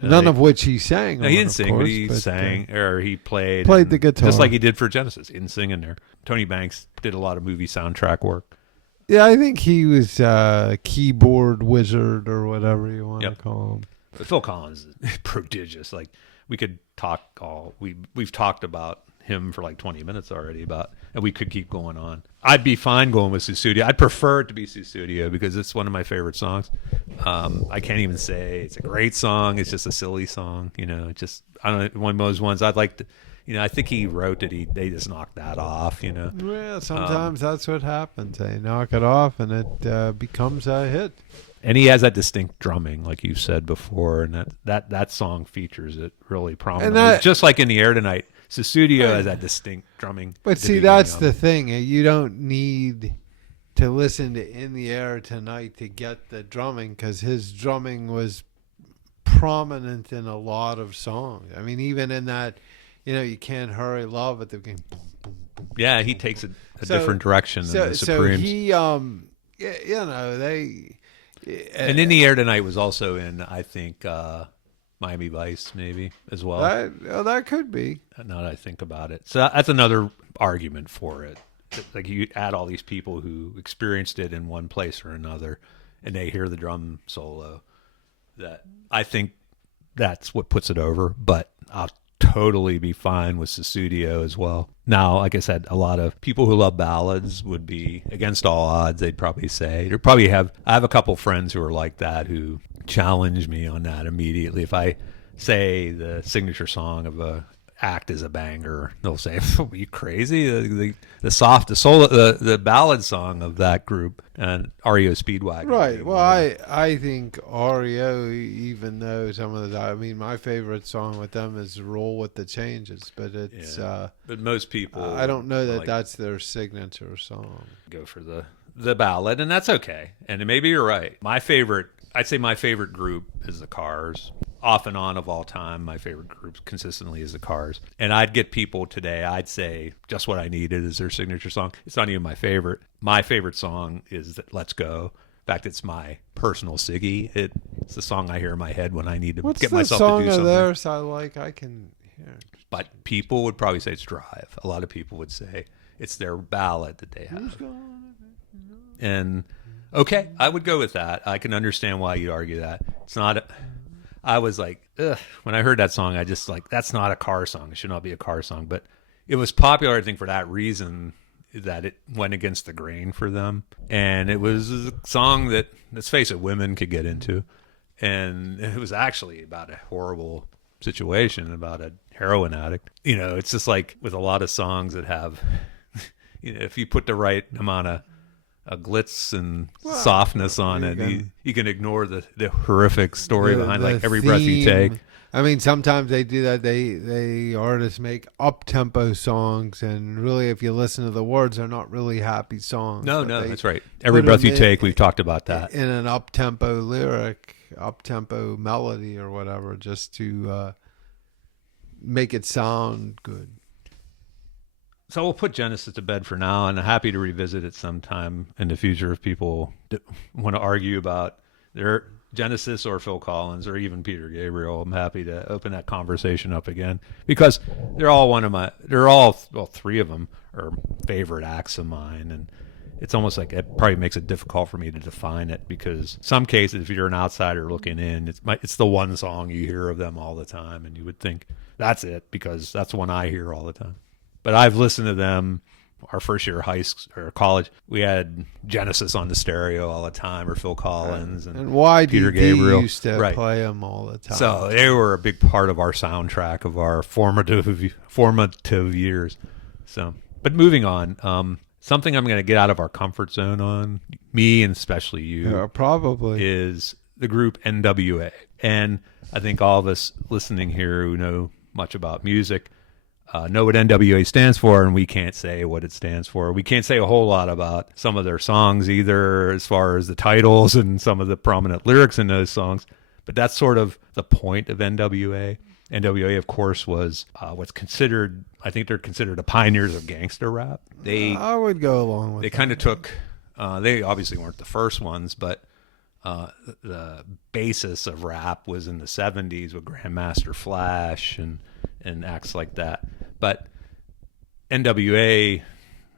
none of which he sang. No, he didn't sing, but he sang, or he played. Played the guitar. Just like he did for Genesis. He didn't sing in there. Tony Banks did a lot of movie soundtrack work. Yeah, I think he was a keyboard wizard or whatever you want to call him. But Phil Collins is prodigious. Like we could talk we've talked about him for like 20 minutes already and we could keep going on. I'd be fine going with Sussudio. I'd prefer it to be Sussudio because it's one of my favorite songs. I can't even say it's a great song. It's just a silly song. You know, I don't know, one of those ones I'd like to, you know, I think he wrote it. They just knocked that off, you know. Well, sometimes that's what happens. They knock it off and it becomes a hit. And he has that distinct drumming, like you said before, and that song features it really prominently. Just like In the Air Tonight, Sussudio has that distinct drumming. But see, that's the thing. You don't need to listen to In the Air Tonight to get the drumming, because his drumming was prominent in a lot of songs. I mean, even in that, you know, You Can't Hurry Love at the beginning. Boom, boom, boom. Yeah, he takes a different direction than the Supremes. So he, you know, they... And In the Air Tonight was also in, I think, Miami Vice, maybe, as well. That could be. Now that I think about it. So that's another argument for it. Like you add all these people who experienced it in one place or another, and they hear the drum solo. That I think that's what puts it over, but I'll totally be fine with Sussudio as well. Now, like I said, a lot of people who love ballads would be against all odds. They'd probably say, I have a couple friends who are like that who challenge me on that immediately. If I say the signature song of a act is a banger, they'll say, "Are you crazy?" The ballad song of that group and REO Speedwagon. Right. Well, I think REO, even though some of my favorite song with them is "Roll with the Changes," but it's. But most people, I don't know that that's their signature song. Go for the ballad, and that's okay. And maybe you're right. I'd say my favorite group is the Cars. Off and on of all time, my favorite group consistently is the Cars. And I'd get people today, I'd say Just What I Needed is their signature song. It's not even my favorite. My favorite song is Let's Go. In fact, it's my personal Siggy. It's the song I hear in my head when I need to get myself to do something. What's the song of theirs I can hear? But people would probably say it's Drive. A lot of people would say it's their ballad that they have. And okay, I would go with that. I can understand why you'd argue that. It's not... I was like, ugh. When I heard that song, I just like, that's not a car song. It should not be a car song. But it was popular, I think, for that reason, that it went against the grain for them. And it was a song that, let's face it, women could get into. And it was actually about a horrible situation, about a heroin addict. You know, it's just like with a lot of songs that have, you know, if you put the right amount of glitz and softness on it, you can ignore the horrific story behind, like Every Breath You Take. I mean, sometimes they do that. They artists make up-tempo songs, and really, if you listen to the words, they're not really happy songs. No, that's right. Every Breath You Take, we've talked about that. In an up-tempo lyric, up-tempo melody or whatever, just to make it sound good. So we'll put Genesis to bed for now, and I'm happy to revisit it sometime in the future if people want to argue about their Genesis or Phil Collins or even Peter Gabriel. I'm happy to open that conversation up again because they're all three of them are favorite acts of mine, and it's almost like it probably makes it difficult for me to define it because some cases, if you're an outsider looking in, it's the one song you hear of them all the time, and you would think that's it because that's the one I hear all the time. But I've listened to them. Our first year of high school or college, we had Genesis on the stereo all the time, or Phil Collins and YDD Peter Gabriel used to play them all the time. So they were a big part of our soundtrack of our formative years. So, but moving on, something I'm going to get out of our comfort zone on, me and especially you, probably is the group N.W.A. And I think all of us listening here who know much about music know what N.W.A. stands for, and we can't say what it stands for. We can't say a whole lot about some of their songs either, as far as the titles and some of the prominent lyrics in those songs. But that's sort of the point of N.W.A. N.W.A., of course, was what's considered, I think they're considered the pioneers of gangster rap. I would go along with They kind of took, they obviously weren't the first ones, but the basis of rap was in the 70s with Grandmaster Flash and acts like that. But N.W.A.,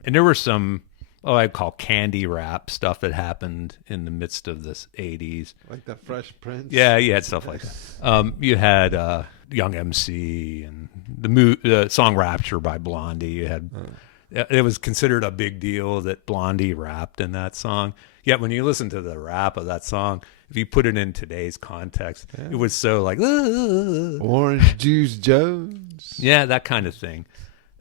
and there were some, I'd call candy rap stuff that happened in the midst of this 80s. Like the Fresh Prince? Yeah, you had stuff like that. You had Young MC and the song Rapture by Blondie. You had, it was considered a big deal that Blondie rapped in that song. Yet when you listen to the rap of that song, if you put it in today's context, it was so like Orange Juice Jones. Yeah, that kind of thing.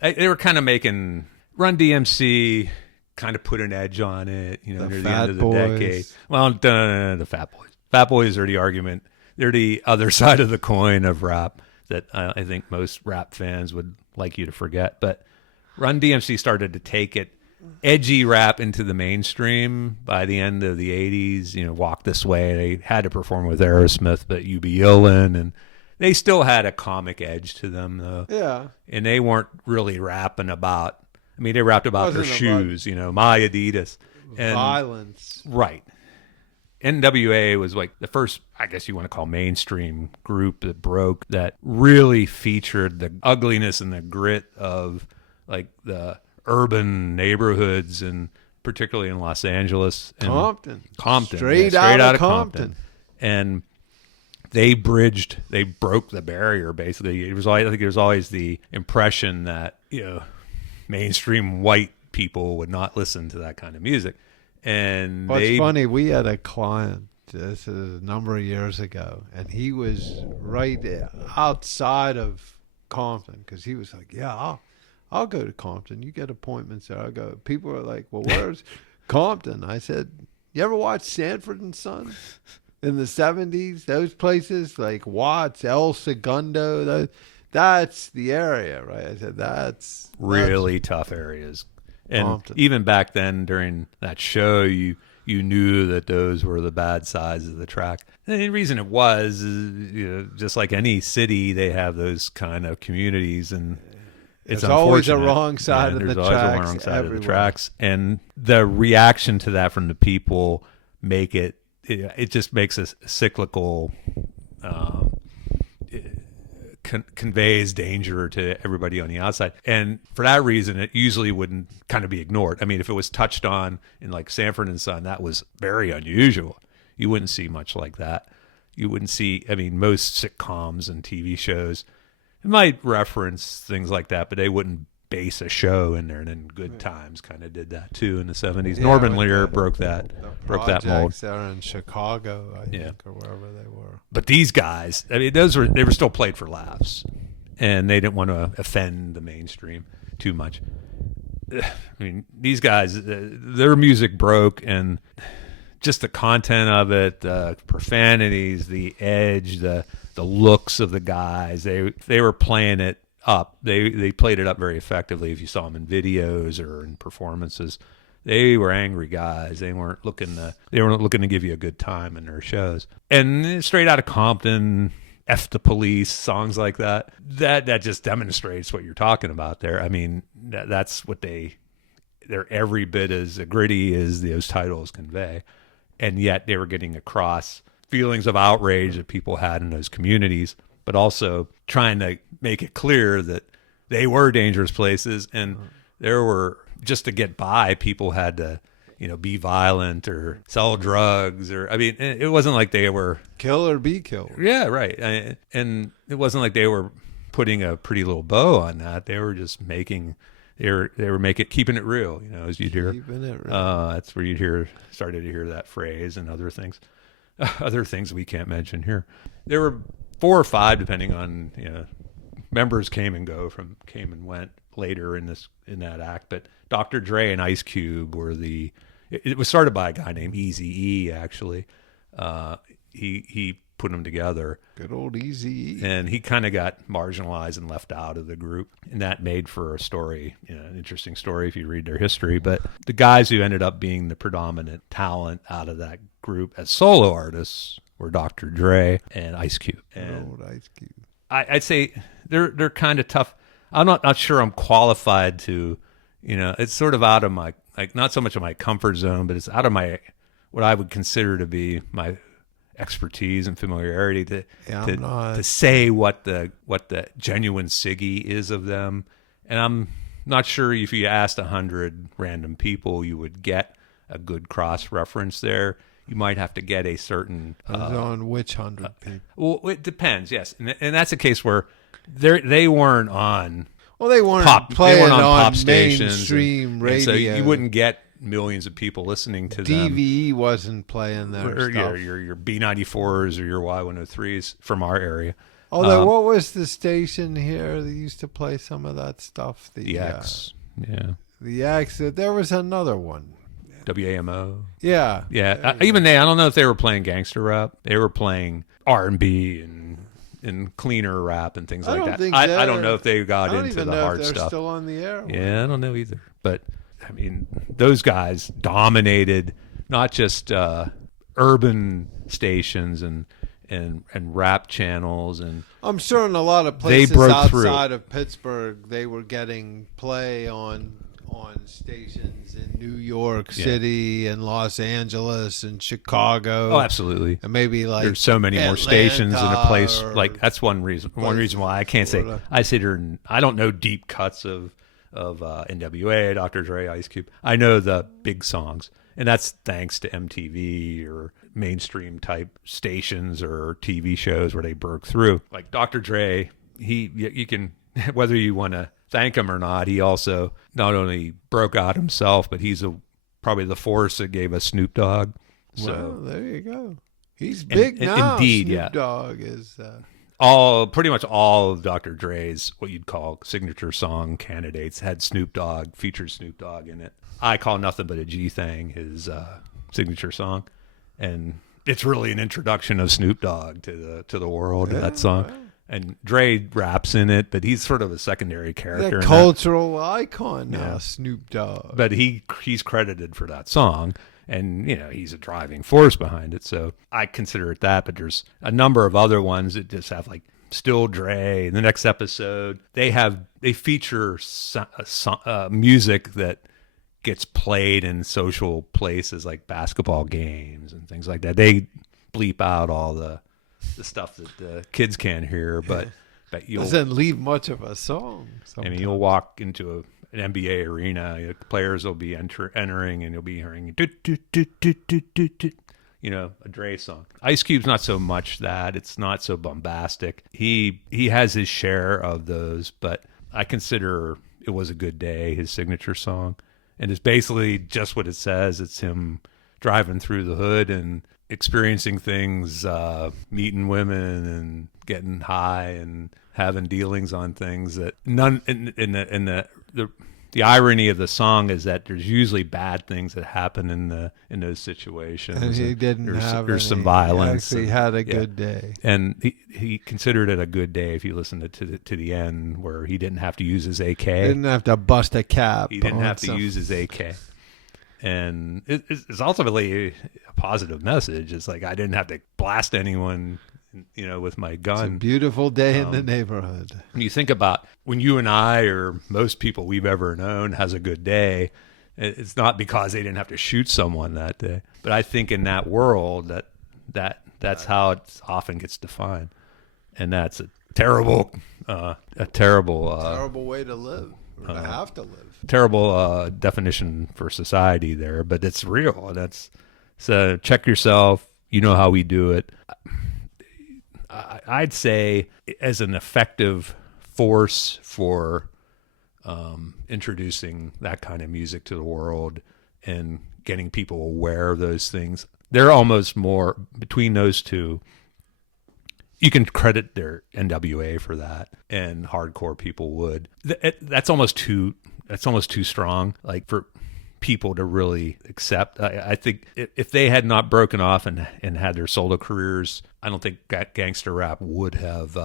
They were kind of making Run DMC kind of put an edge on it, near the end of the decade. Well, the Fat Boys. Fat Boys are the argument. They're the other side of the coin of rap that I think most rap fans would like you to forget. But Run DMC started to take it edgy rap into the mainstream by the end of the 80s. Walk This Way. They had to perform with Aerosmith, but You Be Illin', and they still had a comic edge to them, though. Yeah. And they weren't really rapping about, they rapped about their shoes, my Adidas. And, violence. Right. N.W.A. was like the first, I guess you want to call mainstream group that broke, that really featured the ugliness and the grit of like the urban neighborhoods, and particularly in Los Angeles and Compton, straight out of Compton. And they broke the barrier. Basically, I think there was always the impression that mainstream white people would not listen to that kind of music. And it's funny, we had a client, this is a number of years ago, and he was right outside of Compton because he was like, yeah, I'll go to Compton. You get appointments there. I'll go. People are like, well, where's Compton? I said, you ever watch Sanford and Son in the 70s? Those places like Watts, El Segundo, that's the area, right? I said, that's really tough areas. And Compton. Even back then during that show, you knew that those were the bad sides of the track. And the reason it was, is, just like any city, they have those kind of communities, and it's always a unfortunate. wrong side of the There's always tracks. a wrong side everywhere. of the tracks, and the reaction to that from the people make it just makes a cyclical. Conveys danger to everybody on the outside, and for that reason it usually wouldn't kind of be ignored. If it was touched on in like Sanford and Son, that was very unusual. You wouldn't see much like that. You wouldn't see, most sitcoms and TV shows might reference things like that, but they wouldn't base a show in there. And then Good Times kind of did that too in the 70s. Yeah, Norman Lear broke that mold. There in Chicago, I think, or wherever they were. But these guys, they were still played for laughs, and they didn't want to offend the mainstream too much. These guys, their music broke, and just the content of it, the profanities, the edge, the looks of the guys, they were playing it up. They played it up very effectively. If you saw them in videos or in performances, they were angry guys. They weren't looking to give you a good time in their shows. And straight out of Compton, F the police, songs like that. That just demonstrates what you're talking about there. I mean, that's what they're every bit as gritty as those titles convey. And yet they were getting across feelings of outrage that people had in those communities, but also trying to make it clear that they were dangerous places, and there were, just to get by, people had to, be violent or sell drugs, or, I mean, it wasn't like they were kill or be killed. Yeah, right. And it wasn't like they were putting a pretty little bow on that. They were just keeping it real, as you'd hear. Keeping it real. That's where started to hear that phrase and other things we can't mention here. There were 4 or 5, depending on, members came and went later in that act, but Dr. Dre and Ice Cube were it was started by a guy named Eazy-E, actually. He put them together. Good old Eazy-E. And he kind of got marginalized and left out of the group, and that made for a story, an interesting story if you read their history. But the guys who ended up being the predominant talent out of that group as solo artists were Dr. Dre and Ice Cube. And old Ice Cube. I'd say they're kind of tough. I'm not sure I'm qualified to, it's sort of out of my, not so much of my comfort zone, but it's out of my, what I would consider to be my expertise and familiarity to say what the genuine Siggy is of them. And I'm not sure if you asked 100 random people, you would get a good cross reference there. You might have to get a certain on which 100 people. Well, it depends. Yes, and that's a case where they weren't on. Well, they weren't playing on pop stations, mainstream radio. And so you wouldn't get millions of people listening to them. DVE wasn't playing their stuff. Your B94s or your Y103s from our area. Although, what was the station here that used to play some of that stuff? The X. Yeah. The X. There was another one. WAMO. Yeah. Yeah. Even I don't know if they were playing gangster rap. They were playing R&B and cleaner rap and things like that. I don't know if they got into the hard stuff. They're still on the air. Yeah, I don't know either. But I mean, those guys dominated not just urban stations and rap channels, and I'm sure in a lot of places outside of Pittsburgh they were getting play on stations in New York City and Los Angeles and Chicago. Oh, absolutely. And maybe like there's so many more stations in a place that's one reason why I can't say I don't know deep cuts of N.W.A, Dr. Dre, Ice Cube. I know the big songs, and that's thanks to MTV or mainstream type stations or TV shows where they broke through. Like Dr. Dre, you can, whether you want to thank him or not, he also not only broke out himself, but he's probably the force that gave us Snoop Dogg. So there you go. He's big now. Indeed, Snoop Dogg is pretty much all of Dr. Dre's what you'd call signature song candidates had featured Snoop Dogg in it. I Call Nothing But a G Thing, his signature song, and it's really an introduction of Snoop Dogg to the world. That song. Wow. And Dre raps in it, but he's sort of a secondary character. The cultural icon now, Snoop Dogg. But he's credited for that song, and he's a driving force behind it. So I consider it that. But there's a number of other ones that just have like Still Dre. In the next episode, they feature music that gets played in social places like basketball games and things like that. They bleep out all the stuff that the kids can't hear, but you'll doesn't leave much of a song. I mean, you'll walk into an NBA arena, players will be entering, and you'll be hearing a Dre song. Ice Cube's not so much that. It's not so bombastic. He has his share of those, but I consider It Was a Good Day his signature song, and it's basically just what it says. It's him driving through the hood and experiencing things, meeting women and getting high and having dealings on things that none the irony of the song is that there's usually bad things that happen in those situations. And he didn't have there's some violence. He actually had a good day. And he considered it a good day if you listen to the end where he didn't have to use his AK. He didn't have to bust a cap. He didn't have to use his AK. And it's ultimately a positive message. It's like I didn't have to blast anyone with my It's a gun. beautiful day in the neighborhood. When you think about when you and I or most people we've ever known has a good day, it's not because they didn't have to shoot someone that day. But I think in that world that's how it often gets defined, and that's a terrible Terrible way to live, or to have to live. terrible definition for society there. But it's real. So check yourself. You know how we do it. I'd say as an effective force for introducing that kind of music to the world and getting people aware of those things, they're almost more between those two. You can credit their N.W.A. for that, and hardcore people would. That's almost too strong, like for people to really accept. I think if they had not broken off and had their solo careers, I don't think gangster rap would have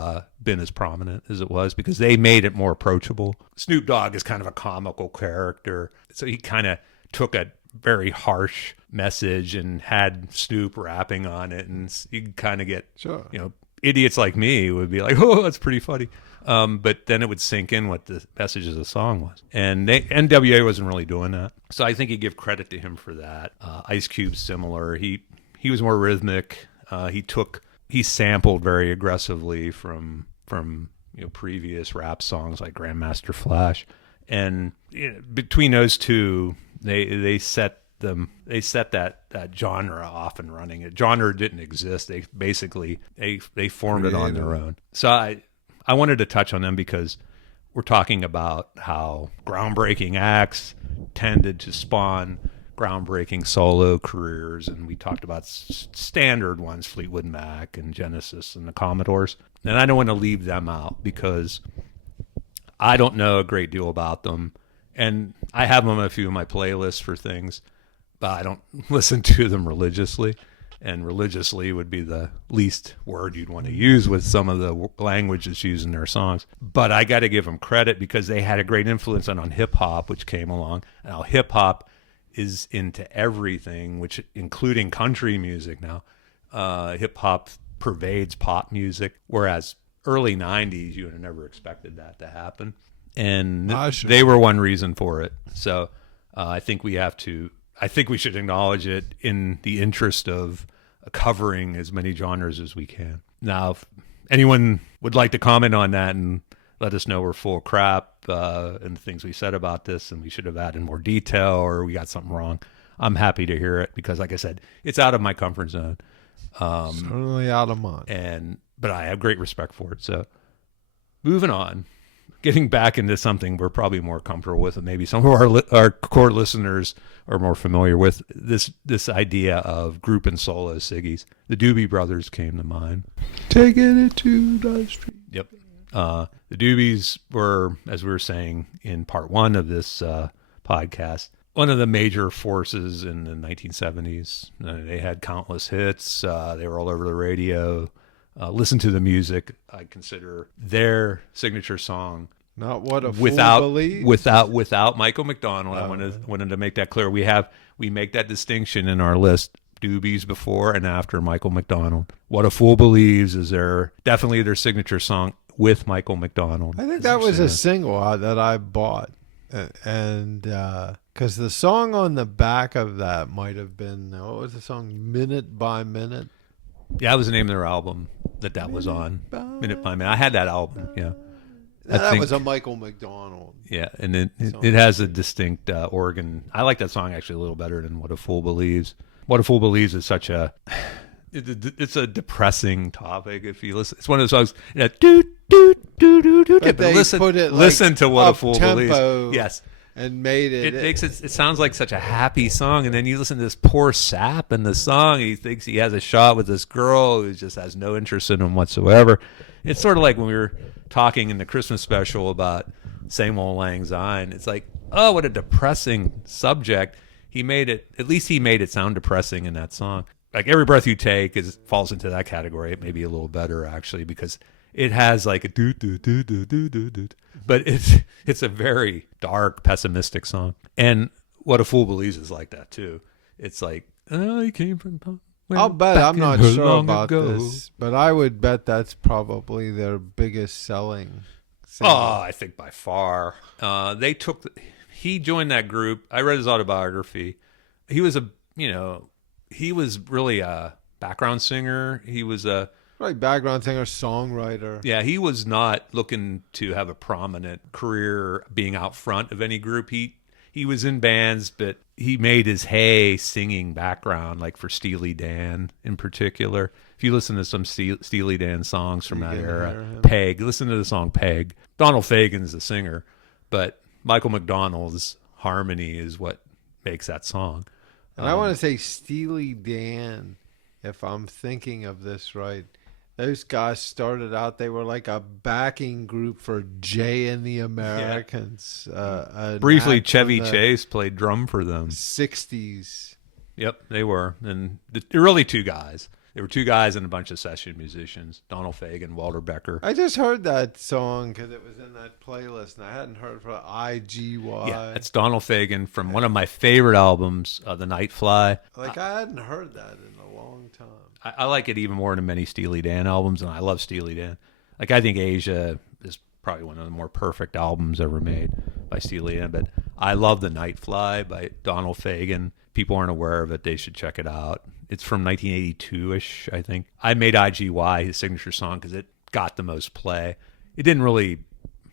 been as prominent as it was, because they made it more approachable. Snoop Dogg is kind of a comical character, so he kind of took a very harsh message and had Snoop rapping on it, and you kind of get, Sure. idiots like me would be like, oh, that's pretty funny. But then it would sink in what the message of the song was. And N.W.A. wasn't really doing that. So I think you give credit to him for that. Ice Cube's similar. He was more rhythmic. He sampled very aggressively from previous rap songs like Grandmaster Flash. And between those two, they set that genre off and running. A genre didn't exist. They basically they formed it on their own. So I wanted to touch on them because we're talking about how groundbreaking acts tended to spawn groundbreaking solo careers, and we talked about standard ones, Fleetwood Mac and Genesis and the Commodores. And I don't want to leave them out because I don't know a great deal about them, and I have them on a few of my playlists for things, but I don't listen to them religiously. And religiously would be the least word you'd want to use with some of the language that's used in their songs. But I got to give them credit because they had a great influence on hip hop, which came along. Now hip hop is into everything, which including country music now. Hip hop pervades pop music, whereas early 90s, you would have never expected that to happen. And they were one reason for it. So I think we should acknowledge it in the interest of covering as many genres as we can. Now, if anyone would like to comment on that and let us know we're full of crap and the things we said about this and we should have added more detail or we got something wrong, I'm happy to hear it because, like I said, it's out of my comfort zone. Certainly out of mine. But I have great respect for it. So moving on. Getting back into something we're probably more comfortable with, and maybe some of our core listeners are more familiar with, this idea of group and solo Siggys. The Doobie Brothers came to mind. Taking it to the street. Yep. The Doobies were, as we were saying in part one of this podcast, one of the major forces in the 1970s. They had countless hits. They were all over the radio. Listen to the music. I consider their signature song. Not what a fool believes. Without Michael McDonald. I wanted to make that clear. We make that distinction in our list. Doobies before and after Michael McDonald. What a Fool Believes is definitely their signature song with Michael McDonald. I think that was a single that I bought, and because the song on the back of that might have been, what was the song? Minute by Minute. Yeah, that was the name of their album that was on. Minute by Minute. I had that album. Yeah. That was a Michael McDonald. Yeah, and it has a distinct organ. I like that song actually a little better than What a Fool Believes. What a Fool Believes is such it's a depressing topic. If you listen, it's one of those songs. Do do do do do. But they put it listen to What a Fool Believes. Yes. And made it. It sounds like such a happy song, and then you listen to this poor sap in the song. He thinks he has a shot with this girl who just has no interest in him whatsoever. It's sort of like when we were talking in the Christmas special about Same Old Lang Syne. It's like, oh, what a depressing subject. At least he made it sound depressing in that song. Like Every Breath You Take falls into that category. It may be a little better actually because it has like a do do do do do do do. But it's a very dark, pessimistic song. And What a Fool Believes is like that too. It's like, oh, he came from I'll bet. I'm not sure long about ago. this, but I would bet that's probably their biggest selling single. Oh, I think by far. He joined that group. I read his autobiography. He was he was really a background singer. He was Right, background singer, songwriter. yeah, he was not looking to have a prominent career being out front of any group. He was in bands, but he made his hay singing background, like for Steely Dan in particular. If you listen to some Steely Dan songs from that era, Peg, listen to the song Peg. Donald Fagen's the singer, but Michael McDonald's harmony is what makes that song. And I want to say Steely Dan, if I'm thinking of this right. Those guys started out, they were like a backing group for Jay and the Americans. Briefly, Chevy Chase played drum for them. 60s. Yep, they were. And they're really two guys. There were two guys and a bunch of session musicians, Donald Fagen, Walter Becker. I just heard that song because it was in that playlist, and I hadn't heard for IGY. Yeah, it's Donald Fagen from one of my favorite albums, The Night Fly. Like, I hadn't heard that in a long time. I like it even more than many Steely Dan albums, and I love Steely Dan. Like, I think Asia is probably one of the more perfect albums ever made by Steely Dan, but I love The Night Fly by Donald Fagen. People aren't aware of it. They should check it out. It's from 1982-ish, I think. I made IGY his signature song because it got the most play. It didn't really,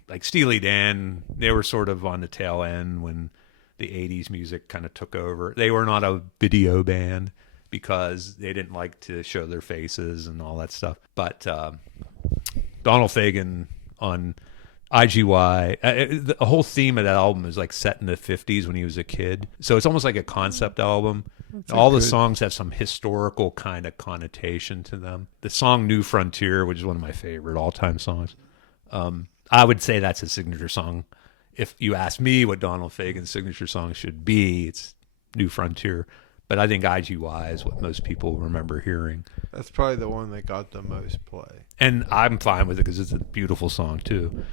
like Steely Dan, they were sort of on the tail end when the 80s music kind of took over. They were not a video band because they didn't like to show their faces and all that stuff. But Donald Fagen on IGY, the whole theme of that album is like set in the 50s when he was a kid. So it's almost like a concept album. All the songs have some historical kind of connotation to them. The song New Frontier, which is one of my favorite all-time songs, I would say that's his signature song. If you ask me what Donald Fagen's signature song should be, it's New Frontier. But I think IGY is what most people remember hearing. That's probably the one that got the most play. And I'm fine with it because it's a beautiful song, too.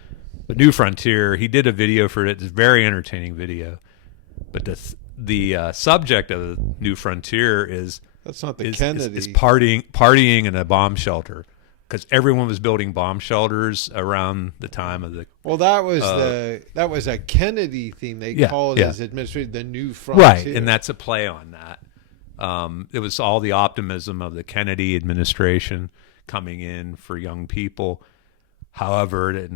But New Frontier, he did a video for it. It's a very entertaining video. But the subject of New Frontier is that's not the Kennedy. Is partying in a bomb shelter because everyone was building bomb shelters around the time of the. Well, that was a Kennedy theme. They called his administration the New Frontier, right? And that's a play on that. It was all the optimism of the Kennedy administration coming in for young people. However,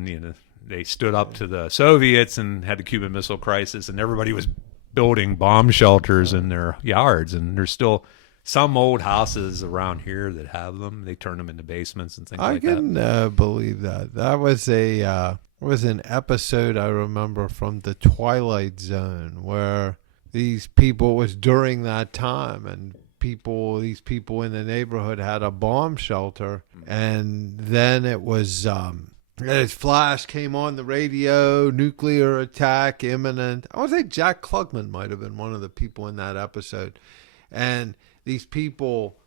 they stood up to the Soviets and had the Cuban Missile Crisis, and everybody was building bomb shelters in their yards. And there's still some old houses around here that have them. They turn them into basements and things like that. I can believe that. That was an episode I remember from The Twilight Zone where these people was during that time, and these people in the neighborhood had a bomb shelter, and then it was as flash came on the radio, nuclear attack imminent. I would say Jack Klugman might have been one of the people in that episode. And these people,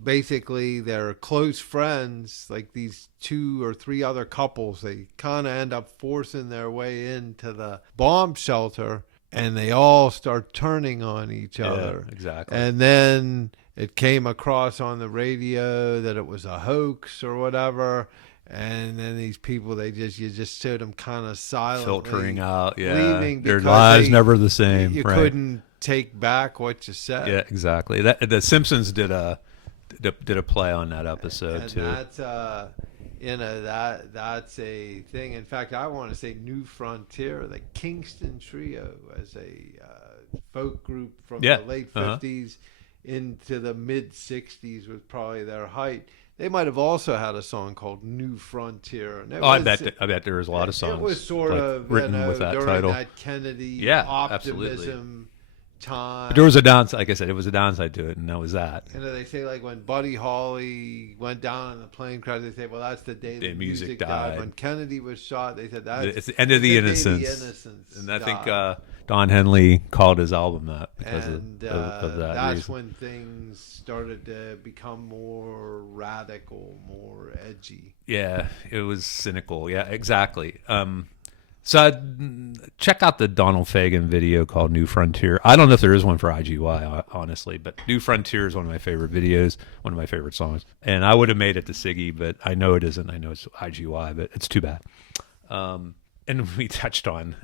basically, they're close friends, like these 2 or 3 other couples. They kind of end up forcing their way into the bomb shelter, and they all start turning on each other. Yeah, exactly. And then it came across on the radio that it was a hoax or whatever. And then these people, you just showed them kind of silently filtering out, leaving. Their lives never the same. You couldn't take back what you said. Yeah, exactly. The Simpsons did a play on that episode and too. That's a thing. In fact, I want to say New Frontier, the Kingston Trio, as a folk group from the late 50s into the mid 60s was probably their height. They might have also had a song called New Frontier. And I bet there was a lot of songs. It was sort of written with that during title. That Kennedy optimism time. But there was a downside. Like I said, it was a downside to it, and that was that. And they say, like, when Buddy Holly went down in the plane crash, they say, well, that's the day the music died. When Kennedy was shot, they said it's the end of the innocence. And I think Don Henley called his album that because of that that's reason. when things started to become more radical, more edgy. Yeah, it was cynical. Yeah, exactly. So check out the Donald Fagen video called New Frontier. I don't know if there is one for IGY, honestly, but New Frontier is one of my favorite videos, one of my favorite songs. And I would have made it to Siggy, but I know it isn't. I know it's IGY, but it's too bad. And we touched on,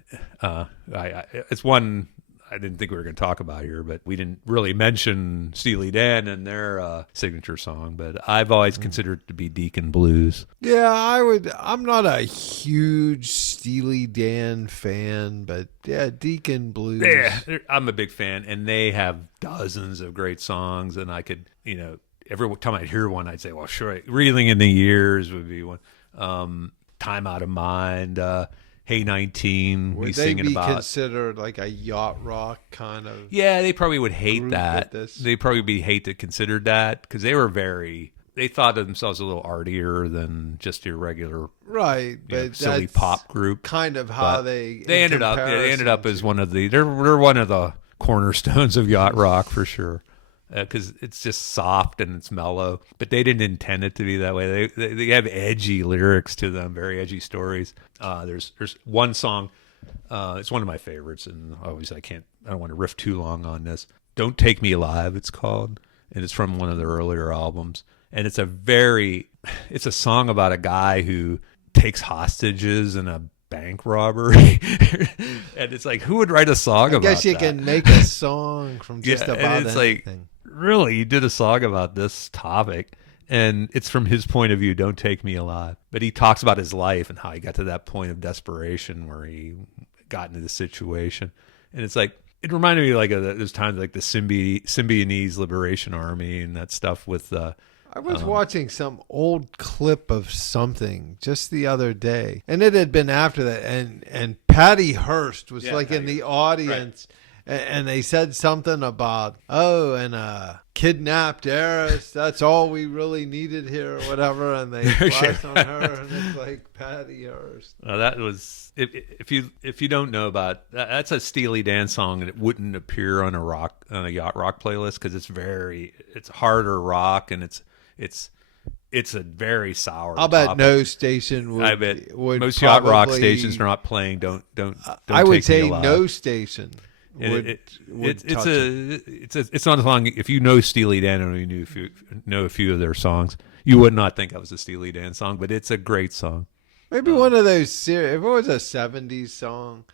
it's one I didn't think we were going to talk about here, but we didn't really mention Steely Dan and their signature song, but I've always considered it to be Deacon Blues. Yeah, I'm not a huge Steely Dan fan, but yeah, Deacon Blues. Yeah, I'm a big fan, and they have dozens of great songs, and I could, every time I'd hear one, I'd say, well, sure, Reeling in the Years would be one. Time Out of Mind, Hey 19, would he's they singing be about. considered like a yacht rock kind of? Yeah, they probably would hate that. This? They probably hate to consider that because they were they thought of themselves a little artier than just your regular right, but silly pop group. Kind of how But they ended up as one of the they're one of the cornerstones of yacht rock for sure. Because it's just soft and it's mellow, but they didn't intend it to be that way. They have edgy lyrics to them, very edgy stories. There's one song, it's one of my favorites, and obviously I don't want to riff too long on this. Don't Take Me Alive, it's called, and it's from one of their earlier albums, and it's a song about a guy who takes hostages in a bank robbery, and it's like, who would write a song about that? I guess you can make a song from just about it's anything. Like, really, you did a song about this topic, and it's from his point of view. Don't Take Me Alive, but he talks about his life and how he got to that point of desperation where he got into this situation, and it's like it reminded me like of those times like the Symbionese Liberation Army and that stuff with. I was watching some old clip of something just the other day, and it had been after that, and Patty Hearst was in the audience. Right. And they said something about, kidnapped heiress, that's all we really needed here, or whatever, and they flashed on her, and it's like Patty Hearst. That was, if you don't know about, that's a Steely Dan song, and it wouldn't appear on a yacht rock playlist, because it's harder rock, and it's a very sour I'll bet topic. no station would. I bet would most probably, yacht rock stations are not playing Don't I would Take say Me Alive. no station. It's not a song. If you know Steely Dan, or you know a few of their songs, you would not think that was a Steely Dan song, but it's a great song. Maybe one of those. If it was a '70s song,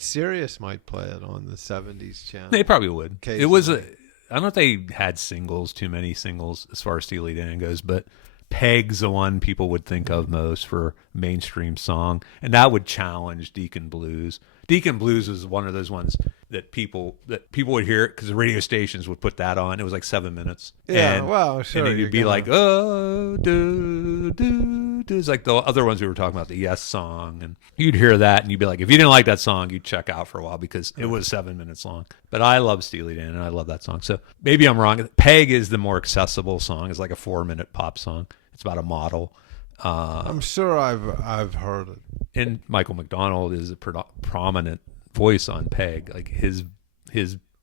Sirius might play it on the '70s channel. They probably would. It was I don't know if they had too many singles as far as Steely Dan goes, but Peg's the one people would think of most for mainstream song, and that would challenge Deacon Blues. Deacon Blues was one of those ones that people would hear it because the radio stations would put that on. It was like 7 minutes. Yeah, and, well, sure. And you'd be like, oh, do, do, do. It's like the other ones we were talking about, the Yes song. And you'd hear that, and you'd be like, if you didn't like that song, you'd check out for a while because it was 7 minutes long. But I love Steely Dan, and I love that song. So maybe I'm wrong. Peg is the more accessible song. It's like a 4-minute pop song. It's about a model. I'm sure I've heard it. And Michael McDonald is a prominent voice on Peg. Like his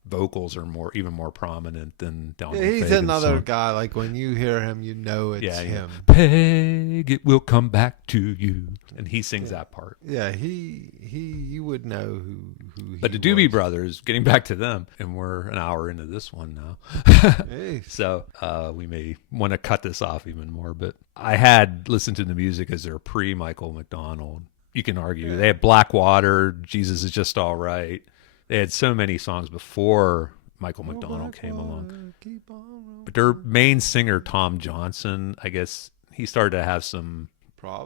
vocals are even more prominent than Donald He's Fagen's another song. guy. Like when you hear him, you know it's him. Peg, it will come back to you, and he sings that part. Yeah, you would know who. But the Doobie Brothers, getting back to them, and we're an hour into this one now, Hey. so we may want to cut this off even more. But I had listened to the music as their pre-Michael McDonald. You can argue they had Blackwater, Jesus Is Just All Right. They had so many songs before Michael McDonald came along. But their main singer, Tom Johnson, I guess he started to have some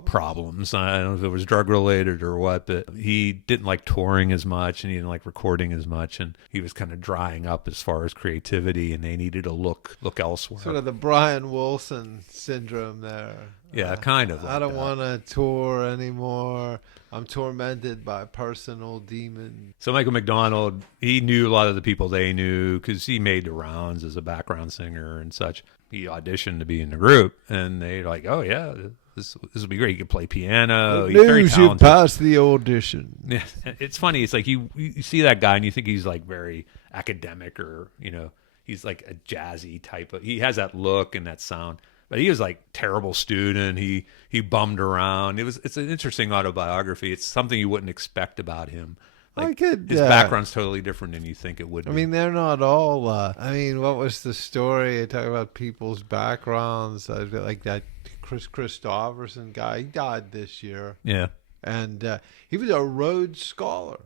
problems. I don't know if it was drug related or what, but he didn't like touring as much, and he didn't like recording as much, and he was kind of drying up as far as creativity, and they needed to look elsewhere. Sort of the Brian Wilson syndrome there. Yeah, kind of. I don't want to tour anymore. I'm tormented by personal demons. So Michael McDonald, he knew a lot of the people they knew because he made the rounds as a background singer and such. He auditioned to be in the group, and they like, oh yeah, this will be great. He could play piano. He's very News, talented. you passed the audition. Yeah, it's funny. It's like you see that guy and you think he's like very academic, or he's like a jazzy type of. He has that look and that sound. But he was like terrible student. He bummed around. It's an interesting autobiography. It's something you wouldn't expect about him. Like, his background's totally different than you think it would be. I mean, they're not all. What was the story? I talk about people's backgrounds. Like that Chris Christopherson guy. He died this year. Yeah. And he was a Rhodes Scholar.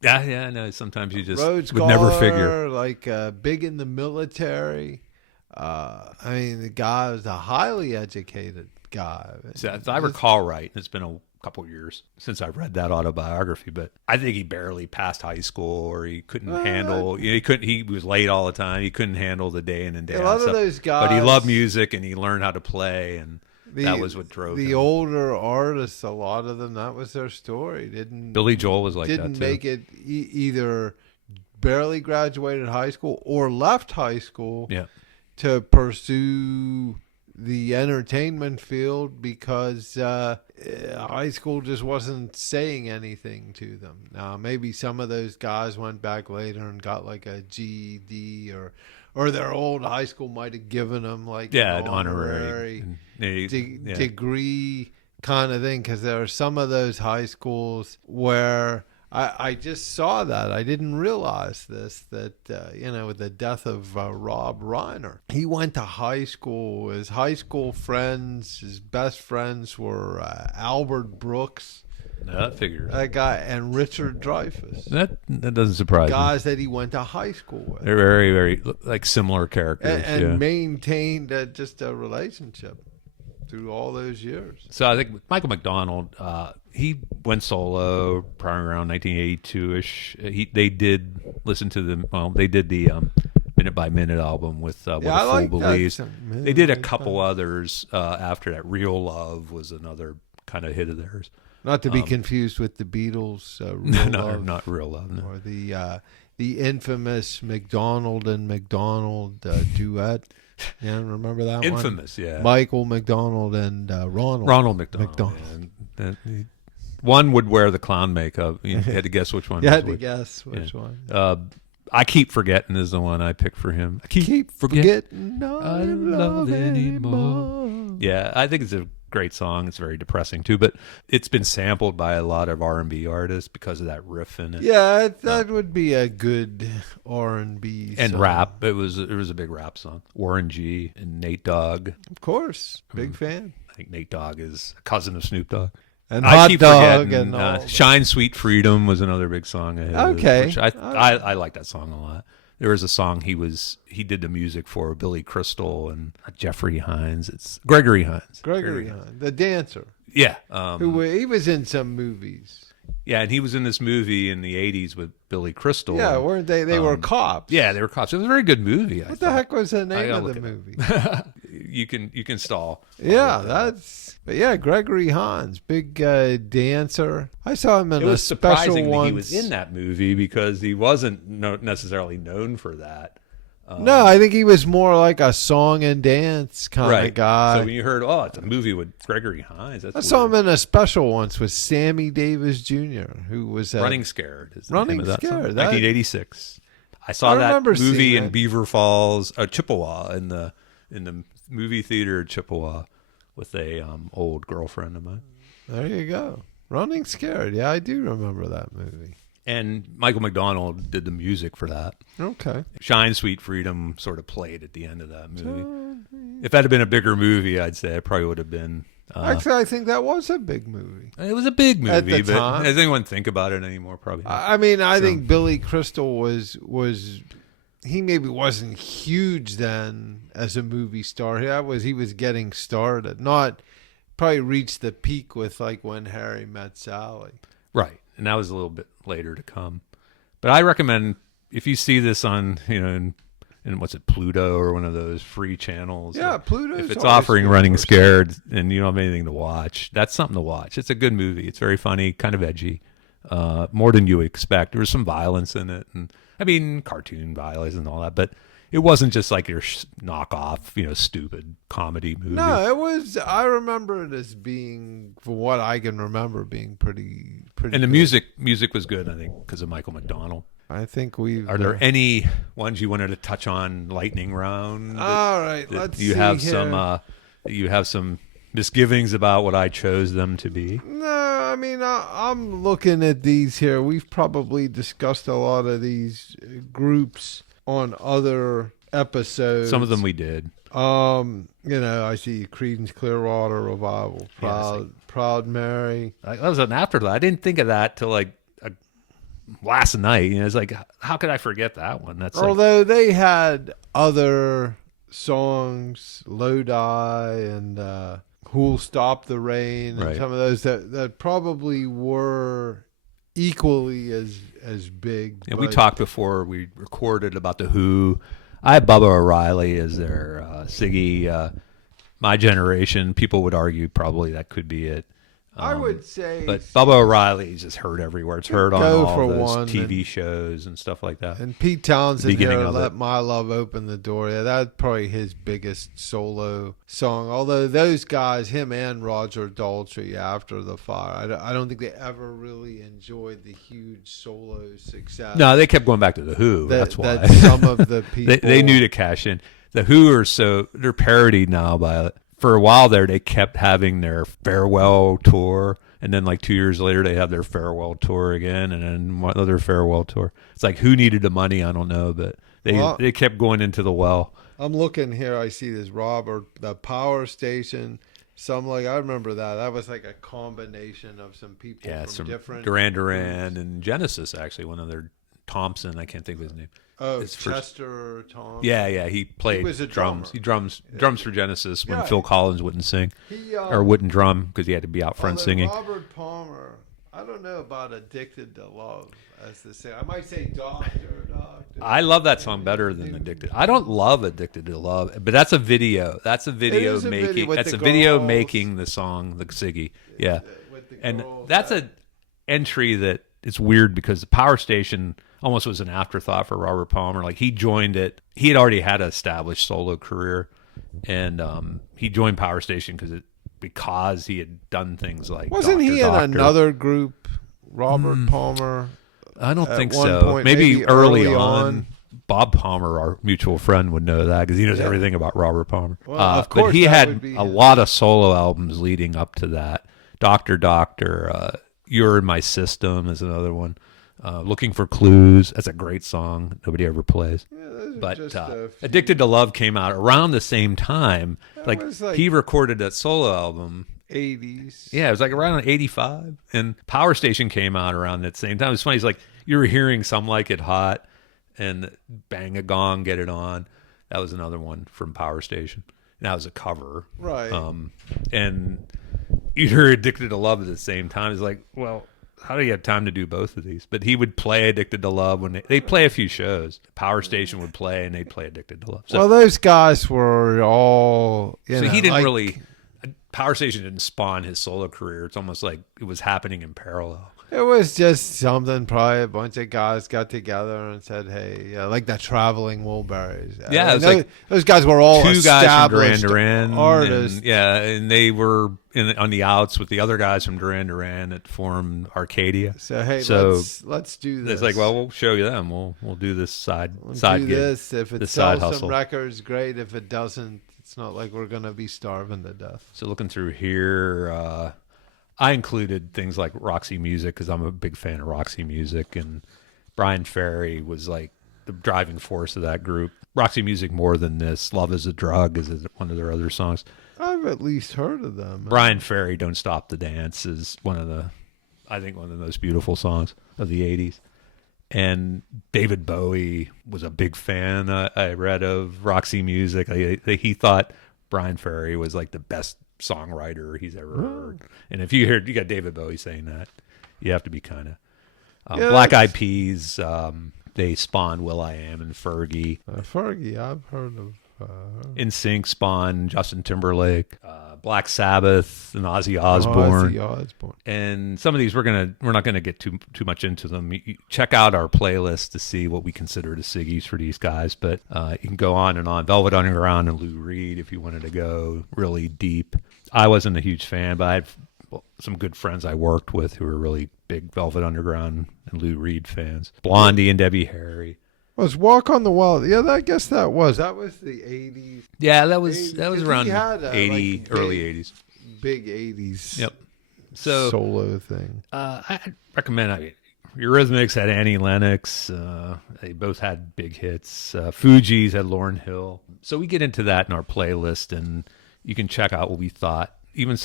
Yeah, no. Sometimes you just Rhodes would Scholar, never figure. Like big in the military. The guy was a highly educated guy. So, if I recall right, it's been a couple years since I've read that autobiography, but I think he barely passed high school, or he couldn't handle. He was late all the time. He couldn't handle the day in and day out. A lot of those guys, but he loved music and he learned how to play, and that was what drove him. The older artists, a lot of them, that was their story. Billy Joel was like that too. Didn't make it either barely graduated high school or left high school to pursue the entertainment field because high school just wasn't saying anything to them. Now, maybe some of those guys went back later and got like a GED, or their old high school might have given them like an honorary degree kind of thing, because there are some of those high schools where I just saw that. I didn't realize this, that, with the death of Rob Reiner. He went to high school. His high school friends, his best friends were Albert Brooks. No, that figures. That guy, and Richard Dreyfuss. That doesn't surprise me. Guys that he went to high school with. They're very, very like similar characters. And maintained just a relationship through all those years. So I think Michael McDonald, he went solo probably around 1982-ish. They did the Minute by Minute album with What a Fool Believes. They did a couple others after that. Real Love was another kind of hit of theirs. Not to be confused with the Beatles' not Real Love. No. Or the infamous McDonald and McDonald duet. Yeah, remember that Infamous, one? Yeah. Michael McDonald and Ronald McDonald. One would wear the clown makeup. You had to guess which one. You had to guess which one. I Keep Forgetting is the one I picked for him. I keep forgetting not in love anymore. Yeah, I think it's a great song. It's very depressing too, but it's been sampled by a lot of R&B artists because of that riff in it. Yeah, that would be a good R&B and song. Rap. It was a big rap song. Warren G and Nate Dogg. Of course, big fan. I think Nate Dogg is a cousin of Snoop Dogg. And Hot Dog and Shine Sweet Freedom was another big song of his. Okay. Which I like that song a lot. There was a song he did the music for, Billy Crystal and Jeffrey Hines. It's Gregory Hines. Gregory Hines, the dancer. Yeah. He was in some movies. Yeah, and he was in this movie in the 80s with Billy Crystal. Yeah, weren't they? They were cops. Yeah, they were cops. It was a very good movie. What the heck was the name of the movie? You can stall. Yeah, but yeah, Gregory Hines, big dancer. I saw him in a special one. He was in that movie because he wasn't necessarily known for that. No, I think he was more like a song and dance kind of guy. So when you heard, it's a movie with Gregory Hines, that's I saw him in a special once with Sammy Davis Jr., who was Running Scared. Is the Running name of that Scared. Song? 1986. I saw that movie in Beaver Falls, Chippewa, in the movie theater at Chippewa with a old girlfriend of mine. There you go. Running Scared. Yeah, I do remember that movie. And Michael McDonald did the music for that. Okay. Shine Sweet Freedom sort of played at the end of that movie. If that had been a bigger movie, I'd say it probably would have been. Actually, I think that was a big movie. It was a big movie, at the but time. does anyone think about it anymore? Probably not. I think Billy Crystal was he maybe wasn't huge then as a movie star. He was getting started. Probably reached the peak with like When Harry Met Sally. Right. And that was a little bit later to come. But I recommend, if you see this on, in what's it, Pluto or one of those free channels. Yeah, Pluto. If it's offering Running Scared and you don't have anything to watch, that's something to watch. It's a good movie. It's very funny, kind of edgy, more than you would expect. There was some violence in it, and cartoon violence and all that, but it wasn't just like your knockoff, stupid comedy movie. No, it was. I remember it as being, from what I can remember, being pretty. And the music was good, I think, because of Michael McDonald. I think Are there any ones you wanted to touch on? Lightning round. All right, let's see. You have some You have some misgivings about what I chose them to be. No, I mean, I'm looking at these here. We've probably discussed a lot of these groups on other episodes. Some of them we did. I see Creedence Clearwater Revival, Proud Mary. That was an afterthought. I didn't think of that till like last night. It's like, how could I forget that one? That's although they had other songs, Lodi and Who'll Stop the Rain, and some of those that probably were equally as big. And we talked before we recorded about the Who. I have Bubba O'Reilly as their Siggy. My generation, people would argue probably that could be it. I would say, but Bubba O'Reilly is just heard everywhere. It's heard on all those TV and, shows and stuff like that. And Pete Townsend here, Let My Love Open the Door. Yeah, that's probably his biggest solo song. Although those guys, him and Roger Daltrey, after the fire, I don't think they ever really enjoyed the huge solo success. No, they kept going back to the Who. That's why. That some of the people they knew to cash in. The Who are they're parodied now by. For a while there, they kept having their farewell tour, and then like 2 years later, they have their farewell tour again, and then another farewell tour. It's like, who needed the money? I don't know, but they kept going into the well. I'm looking here. I see this Robert, the Power Station. I remember that. That was like a combination of some people from different Duran Duran and Genesis, actually, one of their Thompson. I can't think of his name. Oh, Chester Thompson. Yeah, he played he was a drums. Drummer. He drums for Genesis when Phil Collins wouldn't sing or wouldn't drum because he had to be out front singing. Robert Palmer, I don't know about Addicted to Love, as they say. I might say Doctor. I love that song better than Addicted. I don't love Addicted to Love, but that's a video. That's a video making. That's a video making the song, the Siggy. Yeah, and that's an entry that it's weird because the Power Station almost was an afterthought for Robert Palmer. Like, he joined it. He had already had an established solo career, and he joined Power Station because he had done things like Wasn't he in another group, Robert Palmer? I don't think so. Point, maybe early on. Bob Palmer, our mutual friend, would know that because he knows everything about Robert Palmer. Well, of course, but he had a lot of solo albums leading up to that. Doctor, You're in My System is another one. Looking for Clues. That's a great song. Nobody ever plays. But Addicted to Love came out around the same time. Like he recorded that solo album. 80s. Yeah, it was like around 85. And Power Station came out around that same time. It's funny. It's like you were hearing Some Like It Hot and Bang a Gong, Get It On. That was another one from Power Station. And that was a cover. Right. And you hear Addicted to Love at the same time. It's like, well, how do you have time to do both of these? But he would play Addicted to Love when they'd play a few shows. Power Station would play, and they'd play Addicted to Love. So, well, those guys were all. He didn't really. Power Station didn't spawn his solo career. It's almost like it was happening in parallel. It was just something. Probably a bunch of guys got together and said, "Hey, like the Traveling Wilburys." Yeah, those guys were all two guys from Duran Duran artists. And they were on the outs with the other guys from Duran Duran that formed Arcadia. So hey, let's do this. It's like, well, we'll show you them. We'll do this side do gig. This. If it this sells side hustle. some records, great. If it doesn't, it's not like we're gonna be starving to death. So looking through here. I included things like Roxy Music because I'm a big fan of Roxy Music, and Brian Ferry was like the driving force of that group. Roxy Music more than this. Love is a Drug is one of their other songs. I've at least heard of them. Brian Ferry, Don't Stop the Dance is one of the most beautiful songs of the 80s. And David Bowie was a big fan, I read, of Roxy Music. He thought Brian Ferry was like the best songwriter he's ever heard. And if you got David Bowie saying that, you have to be kind of Black Eyed Peas. They spawned Will.i.am and Fergie. Fergie, I've heard of. NSYNC spawned Justin Timberlake, Black Sabbath, and Ozzy Osbourne. And some of these we're not gonna get too much into them. You check out our playlist to see what we consider the Siggies for these guys. But you can go on and on. Velvet Underground and Lou Reed if you wanted to go really deep. I wasn't a huge fan, but I had some good friends I worked with who were really big Velvet Underground and Lou Reed fans. Blondie and Debbie Harry. Was Walk on the Wild? Yeah, I guess that was the 80s. Yeah, that was 'cause around he had 80, like, early 80s. Big 80s. Yep. So solo thing. I recommend. I mean, Eurythmics had Annie Lennox. They both had big hits. Fugees had Lauryn Hill. So we get into that in our playlist, and you can check out what we thought. Even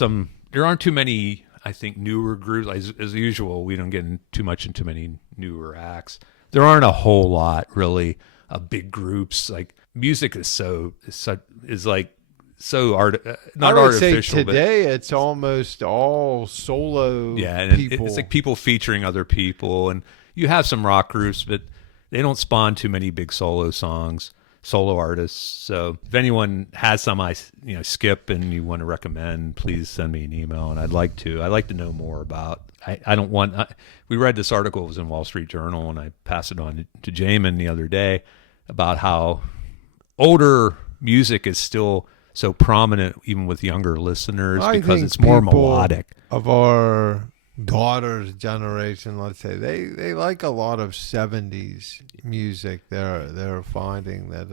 there aren't too many, I think, newer groups. As usual, we don't get too much into many newer acts. There aren't a whole lot, really, of big groups. Like, music is like so not I would artificial. say today it's almost all solo. Yeah, and people. it's like people featuring other people, and you have some rock groups, but they don't spawn too many big solo artists. So if anyone has some I skip and you want to recommend, please send me an email, and I'd like to know more about. I don't want. We read this article, it was in Wall Street Journal, and I passed it on to Jamin the other day about how older music is still so prominent even with younger listeners because it's more melodic. Of our daughter's generation, let's say, they like a lot of 70s music. They're finding that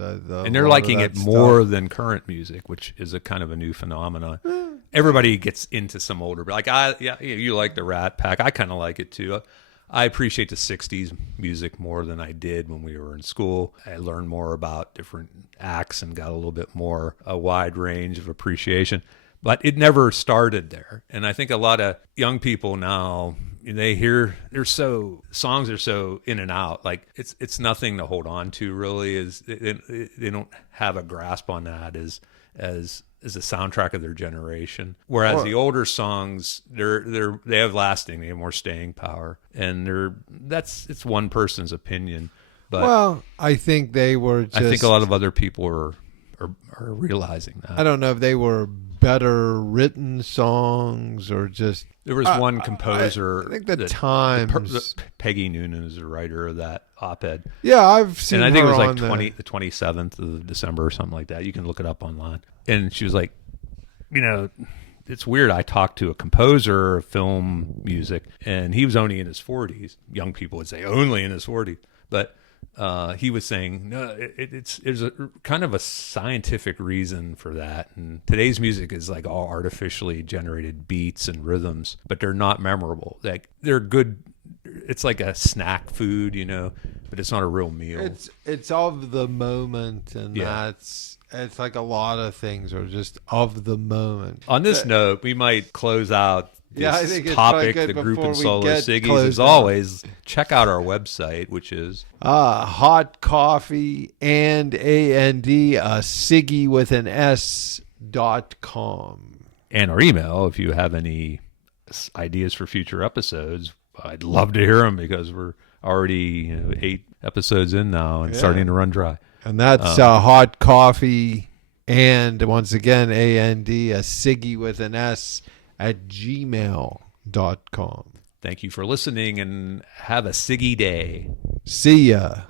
and they're liking it more than current music, which is a kind of a new phenomenon. Everybody gets into some older, like you like the Rat Pack. I kind of like it too. I appreciate the 60s music more than I did when we were in school. I learned more about different acts and got a little bit more a wide range of appreciation. But it never started there. And I think a lot of young people now, songs are so in and out. Like it's nothing to hold on to really. They don't have a grasp on that as a soundtrack of their generation. Whereas the older songs, they have more staying power. And it's one person's opinion. But I think they were just, I think a lot of other people are realizing that. I don't know if they were better written songs or just. There was one composer. I think the Times. Peggy Noonan is the writer of that op-ed. Yeah, I've seen her. And I think it was like the 27th of December or something like that. You can look it up online. And she was like, it's weird. I talked to a composer of film music, and he was only in his 40s. Young people would say only in his 40s. But he was saying, no, there's a kind of a scientific reason for that. And today's music is like all artificially generated beats and rhythms, but they're not memorable. Like they're good. It's like a snack food, but it's not a real meal. It's of the moment, and it's like a lot of things are just of the moment. On this note, we might close out this I think it's topic, good the group and before we solo get Siggies. closed As out. always, check out our website, which is hot coffee and Siggy with an S.com. and our email. If you have any ideas for future episodes, I'd love to hear them because we're already 8 episodes in now and starting to run dry. And that's hot coffee and once again Siggy with an S at gmail.com. Thank you for listening and have a Siggy day. See ya.